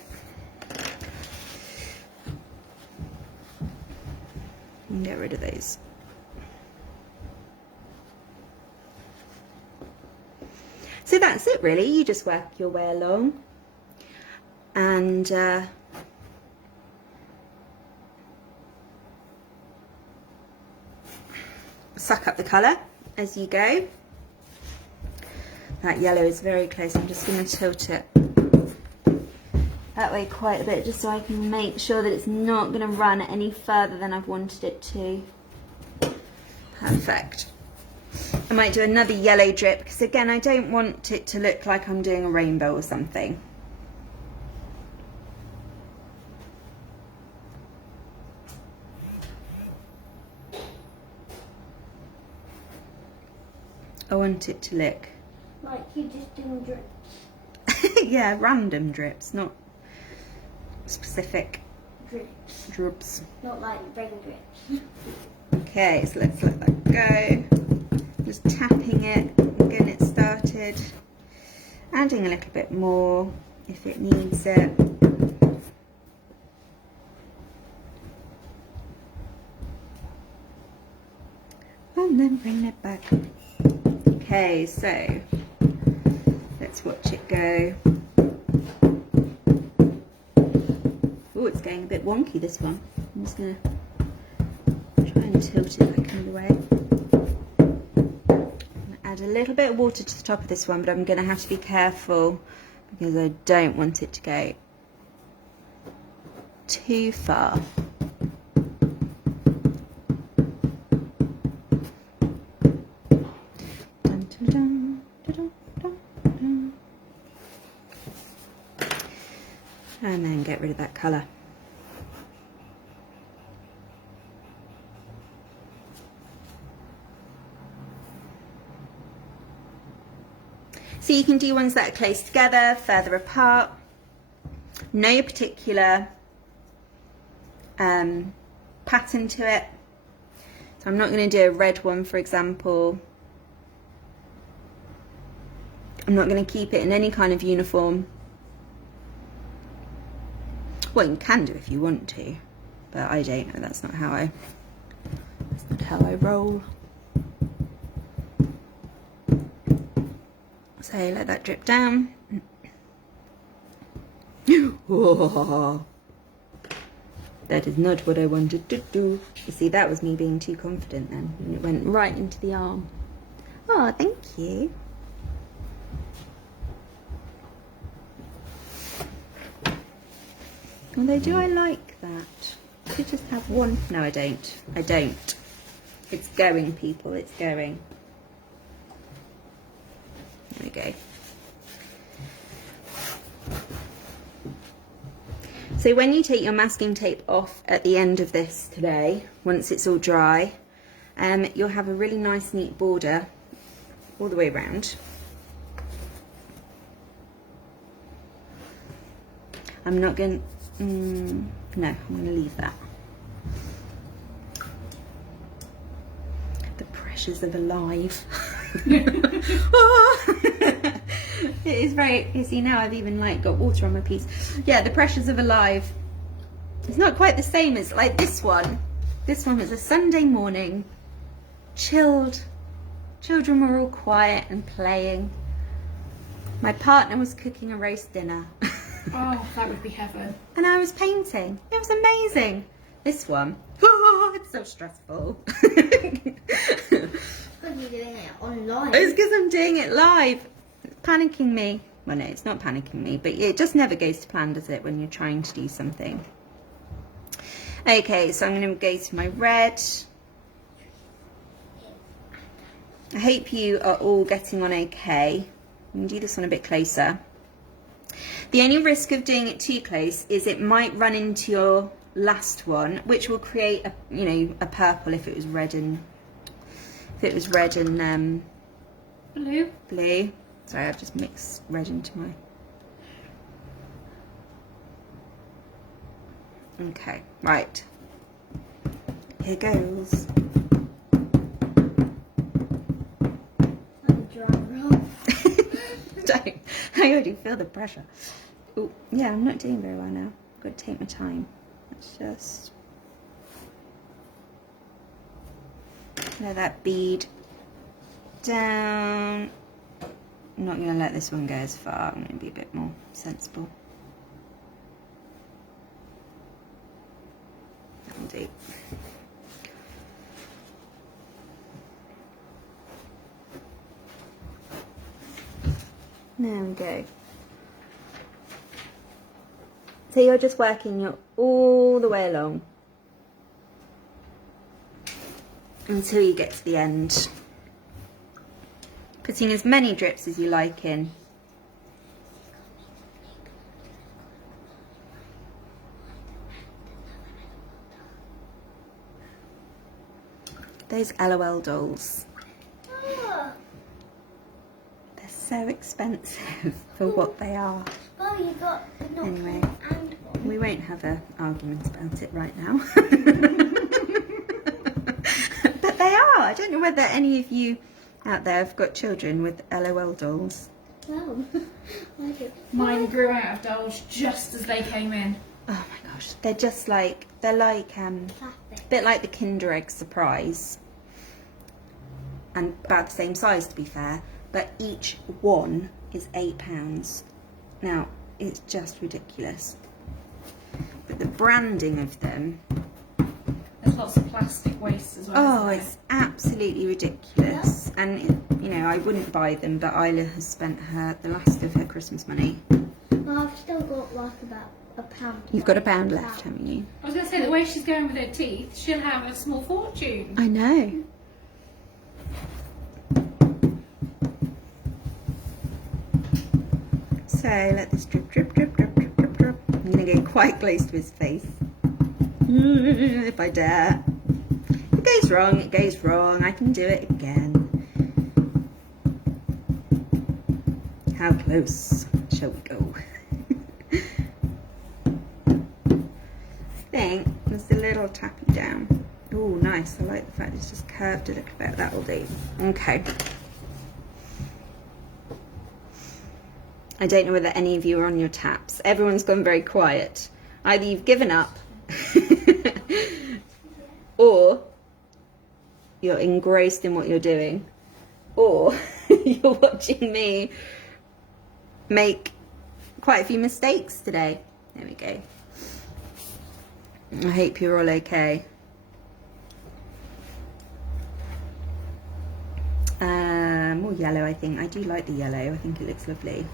And get rid of those. So that's it really. You just work your way along and suck up the colour as you go. That yellow is very close. I'm just going to tilt it that way quite a bit, just so I can make sure that it's not going to run any further than I've wanted it to. Perfect. I might do another yellow drip, because again, I don't want it to look like I'm doing a rainbow or something. I want it to look Like you just doing drips. yeah, random drips, not specific Drips. drips. Not like rain drips. Okay, so let's let that go. Just tapping it, getting it started. Adding a little bit more if it needs it. And then bring it back. Okay, so let's watch it go. Oh, it's going a bit wonky, this one. I'm just going to try and tilt it back another way. Add a little bit of water to the top of this one, but I'm going to have to be careful because I don't want it to go too far. Dun, dun, dun, dun, dun, dun. And then get rid of that colour. So you can do ones that are close together, further apart, no particular pattern to it. So I'm not going to do a red one, for example. I'm not going to keep it in any kind of uniform. Well, you can do if you want to, but I don't know. That's not how I roll. So let that drip down. Oh, that is not what I wanted to do. You see, that was me being too confident then, and it went right into the arm. Oh, thank you. Although, do I like that? I could just have one. No, I don't. I don't. It's going, people. It's going. There we go. So when you take your masking tape off at the end of this today, once it's all dry, you'll have a really nice neat border all the way around. I'm not going to, no, I'm going to leave that. The pressures of alive. It is very, you see now I've even like got water on my piece. Yeah, the pressures of alive. It's not quite the same as like this one. This one was a Sunday morning, chilled. Children were all quiet and playing. My partner was cooking a roast dinner. Oh, that would be heaven. And I was painting. It was amazing. This one, oh, it's so stressful. Because you're doing it online. It's because I'm doing it live. It's panicking me. Well, no, it's not panicking me, but it just never goes to plan, does it, when you're trying to do something? Okay, so I'm going to go to my red. I hope you are all getting on okay. I'm going to do this one a bit closer. The only risk of doing it too close is it might run into your last one, which will create a, you know, a purple if it was red and blue. Sorry, I've just mixed red into my. Okay, right. Here goes. Don't. I already feel the pressure. Oh, yeah, I'm not doing very well now. I've got to take my time. Let's just let that bead down. I'm not going to let this one go as far. I'm going to be a bit more sensible. That'll do. There we go. So you're just working it all the way along until you get to the end. Putting as many drips as you like in. Those LOL dolls. Oh, They're so expensive for what they are. well, you got not Anyway. and one. We won't have an argument about it right now. But they are. I don't know whether any of you out there have got children with LOL dolls. Well, I do. Mine grew out of dolls just as they came in. Oh my gosh, they're just like, they're like a Plastic. bit like the Kinder Egg Surprise, and about the same size to be fair, but each one is £8. Now, it's just ridiculous. But the branding of them, There's lots of plastic waste as well. oh, isn't it's absolutely ridiculous. And, you know, I wouldn't buy them, but Isla has spent the last of her Christmas money. Well, I've still got like about £1. You've got £1 left, haven't you? I was going to say, the way she's going with her teeth, she'll have a small fortune. I know. So let this drip, drip, drip, drip, drip, drip, drip. I'm going to get quite close to his face. If I dare. If it goes wrong, it goes wrong. I can do it again. How close shall we go? I think there's a little tapping down. Oh, nice. I like the fact it's just curved a little bit. That'll do. Okay. I don't know whether any of you are on your taps. Everyone's gone very quiet. Either you've given up or you're engrossed in what you're doing, or you're watching me make quite a few mistakes today. There we go. I hope you're all okay. More yellow, I think. I do like the yellow. I think it looks lovely.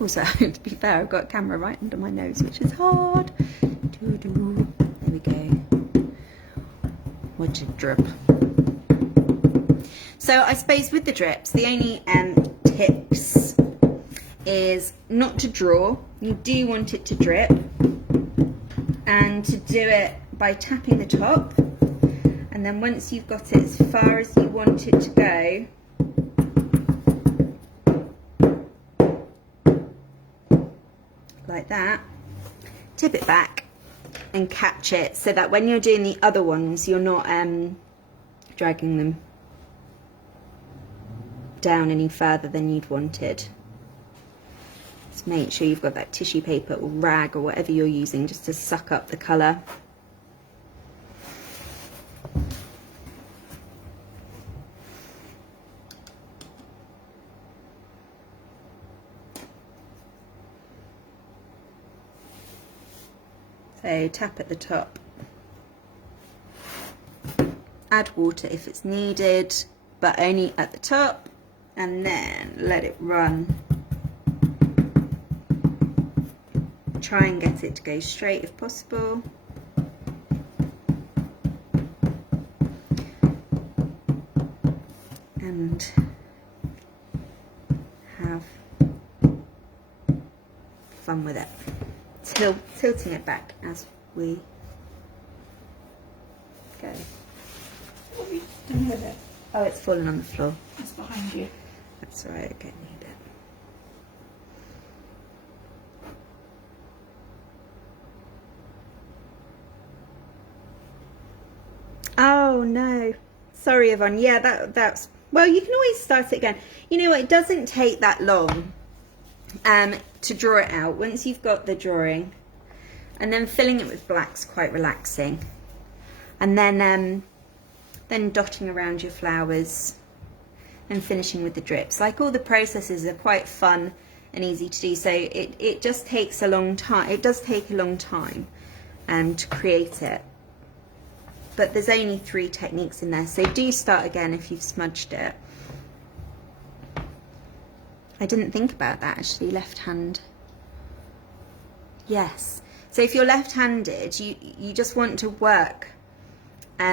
Also, to be fair, I've got a camera right under my nose, which is hard. There we go. Watch it drip. So I suppose with the drips, the only tips is not to draw. You do want it to drip, and to do it by tapping the top, and then once you've got it as far as you want it to go, like that, tip it back and catch it, so that when you're doing the other ones you're not dragging them down any further than you'd wanted. Just make sure you've got that tissue paper or rag or whatever you're using just to suck up the colour. So tap at the top, add water if it's needed, but only at the top, and then let it run. Try and get it to go straight if possible. And have fun with it. Tilting it back as we go. What have you done with it? Oh, it's fallen on the floor. It's behind you. That's all right, I don't need it. Oh no, sorry Yvonne. Yeah, that's well, you can always start it again. You know what, it doesn't take that long to draw it out once you've got the drawing, and then filling it with black's quite relaxing, and then dotting around your flowers and finishing with the drips. Like, all the processes are quite fun and easy to do, so it just takes a long time. It does take a long time to create it, but there's only 3 techniques in there, so do start again if you've smudged it. I didn't think about that actually, left hand. Yes, so if you're left-handed, you just want to work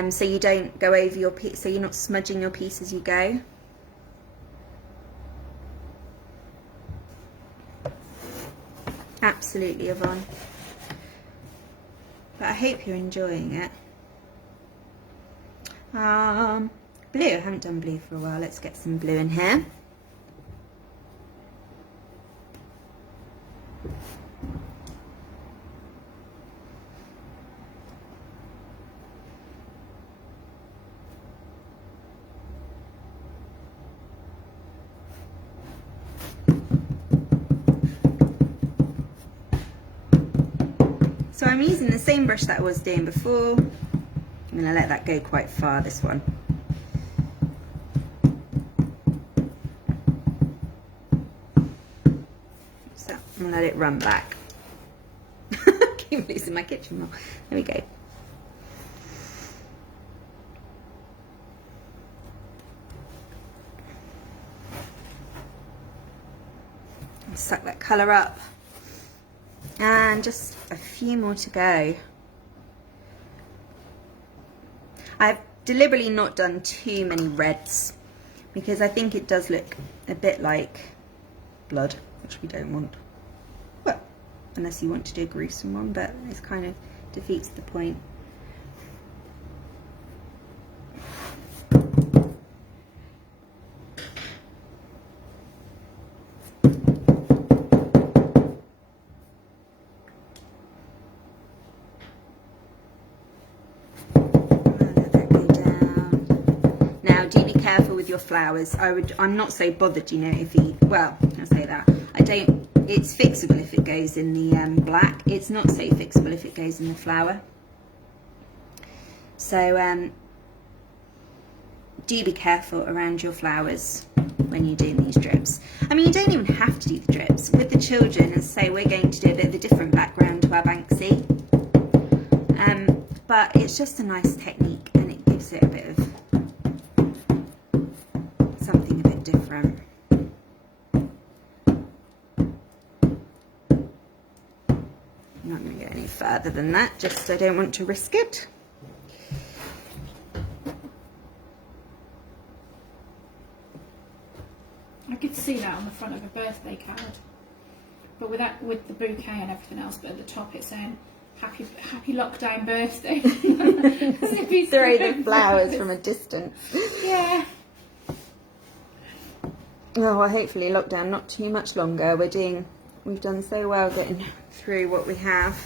so you don't go over your piece, so you're not smudging your piece as you go. Absolutely, Yvonne. But I hope you're enjoying it. Blue, I haven't done blue for a while. Let's get some blue in here. So I'm using the same brush that I was doing before. I'm going to let that go quite far, this one. So I'm going to let it run back. I keep losing my kitchen roll. There we go. Suck that colour up. And just a few more to go. I've deliberately not done too many reds because I think it does look a bit like blood, which we don't want. Well, unless you want to do a gruesome one, but it kind of defeats the point. Your flowers, I'm not so bothered, you know, if he, well, I say that, it's fixable if it goes in the black. It's not so fixable if it goes in the flower. So do be careful around your flowers when you're doing these drips. I mean, you don't even have to do the drips. With the children, as I say, we're going to do a bit of a different background to our Banksy. But it's just a nice technique and it gives it a bit of something a bit different. I'm not going to go any further than that, just I don't want to risk it. I could see that on the front of a birthday card. but with the bouquet and everything else, but at the top it's saying happy lockdown birthday. Throw the flowers from a distance. Yeah. Oh, well, hopefully lockdown not too much longer. We've done so well getting through what we have.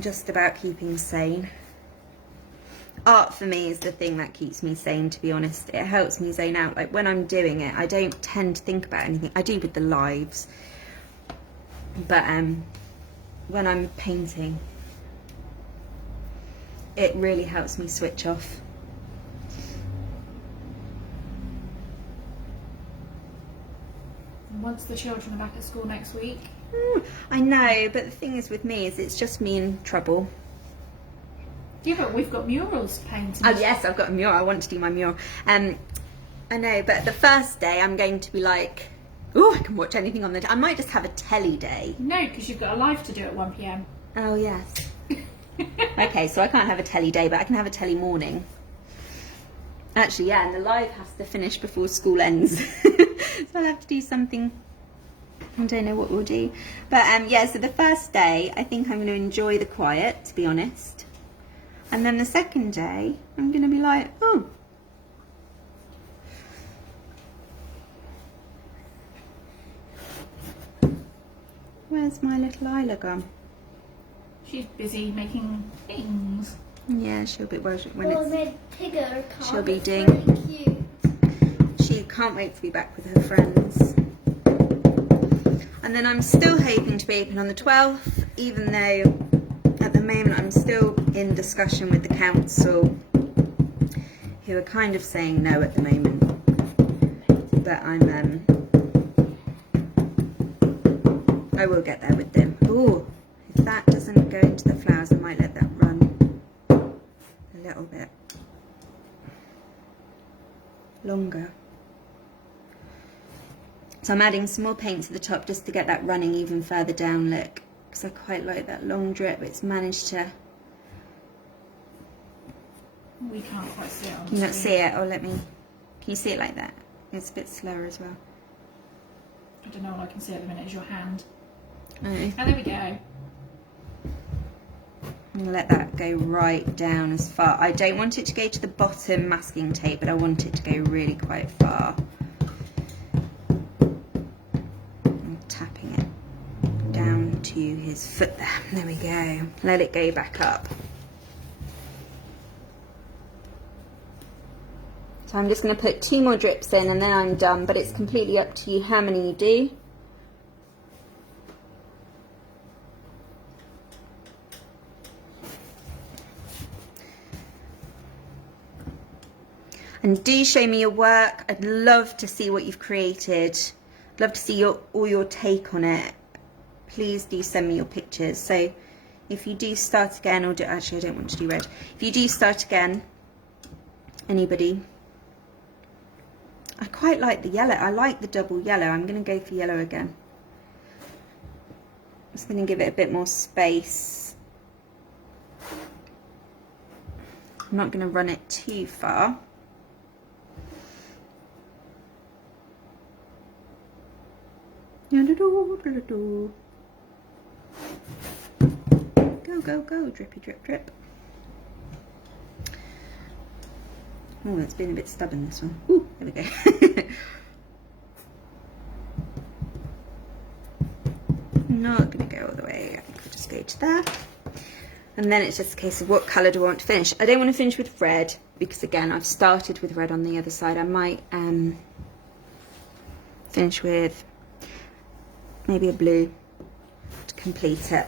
Just about keeping sane. Art for me is the thing that keeps me sane, to be honest. It helps me zone out. Like when I'm doing it, I don't tend to think about anything. I do with the lives. But when I'm painting, it really helps me switch off. Once the children are back at school next week. I know, but the thing is with me is it's just me in trouble. Yeah, but we've got murals painted. Oh yes, I've got a mural. I want to do my mural. I know, but the first day I'm going to be like, oh, I can watch anything on the... I might just have a telly day. No, because you've got a live to do at 1 PM. Oh yes. Okay, so I can't have a telly day, but I can have a telly morning. Actually, yeah, and the live has to finish before school ends. So I'll have to do something. I don't know what we'll do. But yeah, so the first day, I think I'm going to enjoy the quiet, to be honest. And then the second day, I'm going to be like, oh. Where's my little Isla gone? She's busy making things. Yeah, she'll be, well, when Oh, it's, the Tigger card. she'll be It's doing... really cute. She can't wait to be back with her friends. And then I'm still hoping to be open on the 12th, even though at the moment I'm still in discussion with the council, who are kind of saying no at the moment. But I will get there with them. Ooh, if that doesn't go into the flowers, I might let that run a little bit longer. So I'm adding some more paint to the top just to get that running even further down, look, because I quite like that long drip. It's managed to... We can't quite see it on Can you the not see it? Or let me... Can you see it like that? It's a bit slower as well. I don't know, all I can see at the minute is your hand. Oh. And there we go. I'm going to let that go right down as far. I don't want it to go to the bottom masking tape, but I want it to go really quite far. I'm tapping it down to his foot there. There we go. Let it go back up. So I'm just going to put 2 more drips in and then I'm done, but it's completely up to you how many you do. And do show me your work. I'd love to see what you've created. I'd love to see all your take on it. Please do send me your pictures. So if you do start again, or actually I don't want to do red. If you do start again, anybody, I quite like the yellow. I like the double yellow. I'm going to go for yellow again. I'm just going to give it a bit more space. I'm not going to run it too far. Go, go, go, drippy, drip, drip. Oh, it's been a bit stubborn, this one. Ooh, there we go. Not going to go all the way. I think we'll just go to there. And then it's just a case of what colour do I want to finish. I don't want to finish with red, because again, I've started with red on the other side. I might finish with maybe a blue to complete it.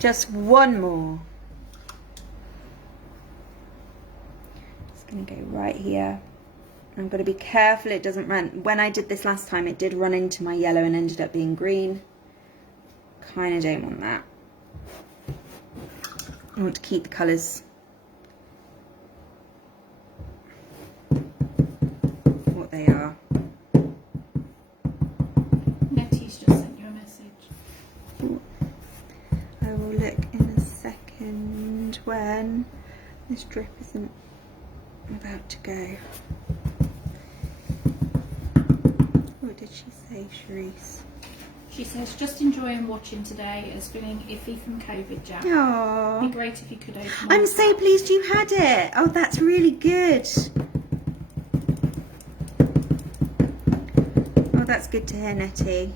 Just one more. Just going to go right here. I've got to be careful it doesn't run. When I did this last time, it did run into my yellow and ended up being green. Kind of don't want that. I want to keep the colours what they are. Nettie's just sent you a message. I will look in a second when this drip isn't about to go. What did she say, Charisse? She says, just enjoying watching today as feeling iffy from COVID, Jack. It'd Aww. be great if you could open I'm one. so pleased you had it. Oh, that's really good. Oh, that's good to hear, Nettie.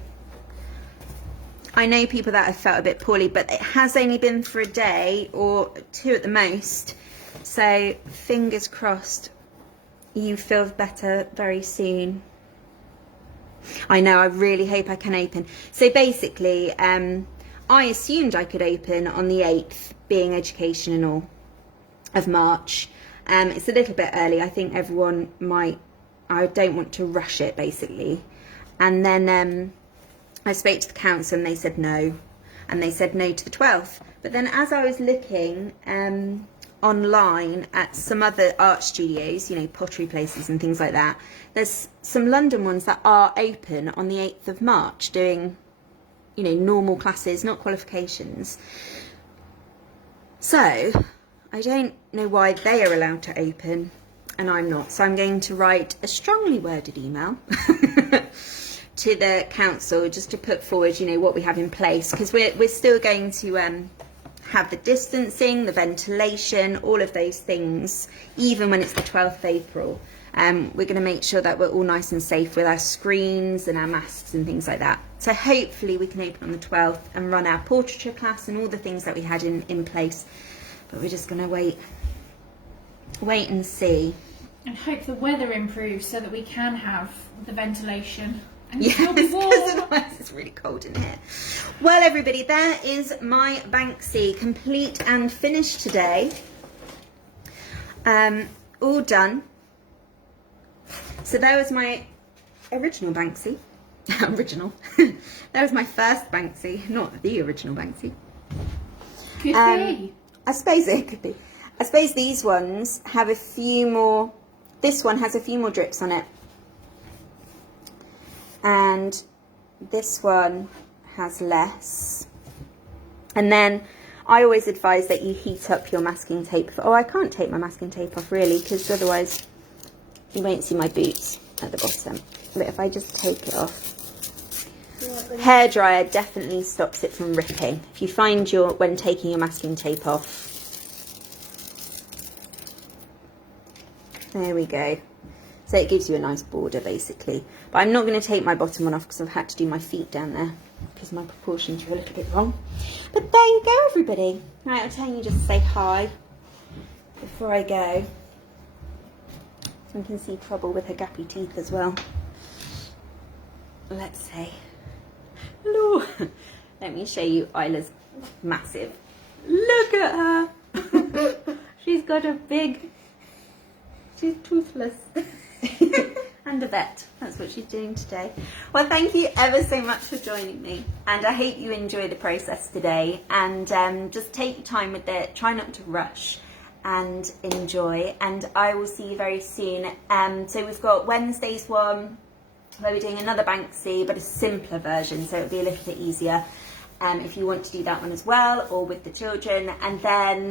I know people that have felt a bit poorly, but it has only been for a day or 2 at the most. So fingers crossed you feel better very soon. I know, I really hope I can open. So basically, I assumed I could open on the 8th, being education and all, of March. It's a little bit early. I think everyone might, I don't want to rush it, basically. And then I spoke to the council and they said no. And they said no to the 12th. But then as I was looking online at some other art studios, you know, pottery places and things like that, there's some London ones that are open on the 8th of March doing, you know, normal classes, not qualifications. So I don't know why they are allowed to open and I'm not. So I'm going to write a strongly worded email to the council just to put forward, you know, what we have in place, because we're still going to have the distancing, the ventilation, all of those things, even when it's the 12th of April. We're going to make sure that we're all nice and safe with our screens and our masks and things like that. So hopefully we can open on the 12th and run our portraiture class and all the things that we had in place. But we're just going to wait and see. And hope the weather improves so that we can have the ventilation. And Yes, still be warm. because otherwise it's really cold in here. Well, everybody, there is my Banksy, complete and finished today. All done. So there was my original Banksy. Original. That was my first Banksy, not the original Banksy. Could be. I suppose it could be. I suppose these ones have a few more. This one has a few more drips on it. And this one has less. And then I always advise that you heat up your masking tape. Oh, I can't take my masking tape off really, because otherwise you won't see my boots at the bottom. But if I just take it off. Hairdryer definitely stops it from ripping. If you find when taking your masking tape off. There we go. So it gives you a nice border basically. But I'm not going to take my bottom one off because I've had to do my feet down there because my proportions are a little bit wrong. But there you go, everybody. Right, I'll tell you just say hi before I go. So I can see Trouble with her gappy teeth as well. Let's see. Hello. Let me show you Isla's massive. Look at her. She's got a big... She's toothless. And a vet. That's what she's doing today. Well, thank you ever so much for joining me. And I hope you enjoy the process today. And just take your time with it. Try not to rush. And enjoy. And I will see you very soon. So we've got Wednesday's one, where we're doing another Banksy, but a simpler version. So it'll be a little bit easier. If you want to do that one as well, or with the children. And then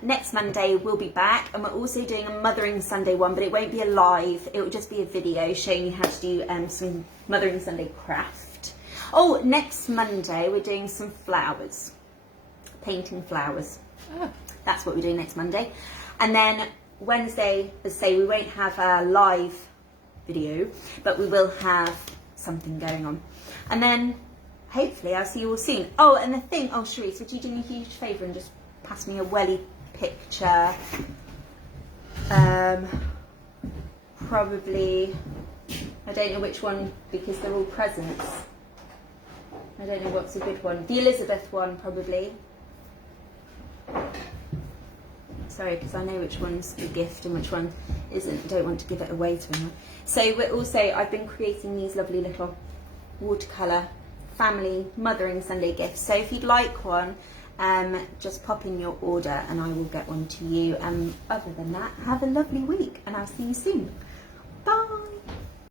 next Monday we'll be back, and we're also doing a Mothering Sunday one, but it won't be a live, it will just be a video showing you how to do some Mothering Sunday craft. Oh, next Monday we're doing some flowers, painting flowers. Oh. That's what we're doing next Monday. And then Wednesday, as I say, we won't have a live video, but we will have something going on. And then hopefully I'll see you all soon. Oh, and the thing, oh, Charisse, would you do me a huge favour and just pass me a welly picture? Probably, I don't know which one, because they're all presents. I don't know what's a good one. The Elizabeth one, probably. Sorry, because I know which one's a gift and which one isn't. I don't want to give it away to anyone. So we're also, I've been creating these lovely little watercolour family Mothering Sunday gifts. So if you'd like one, just pop in your order and I will get one to you. Other than that, have a lovely week and I'll see you soon.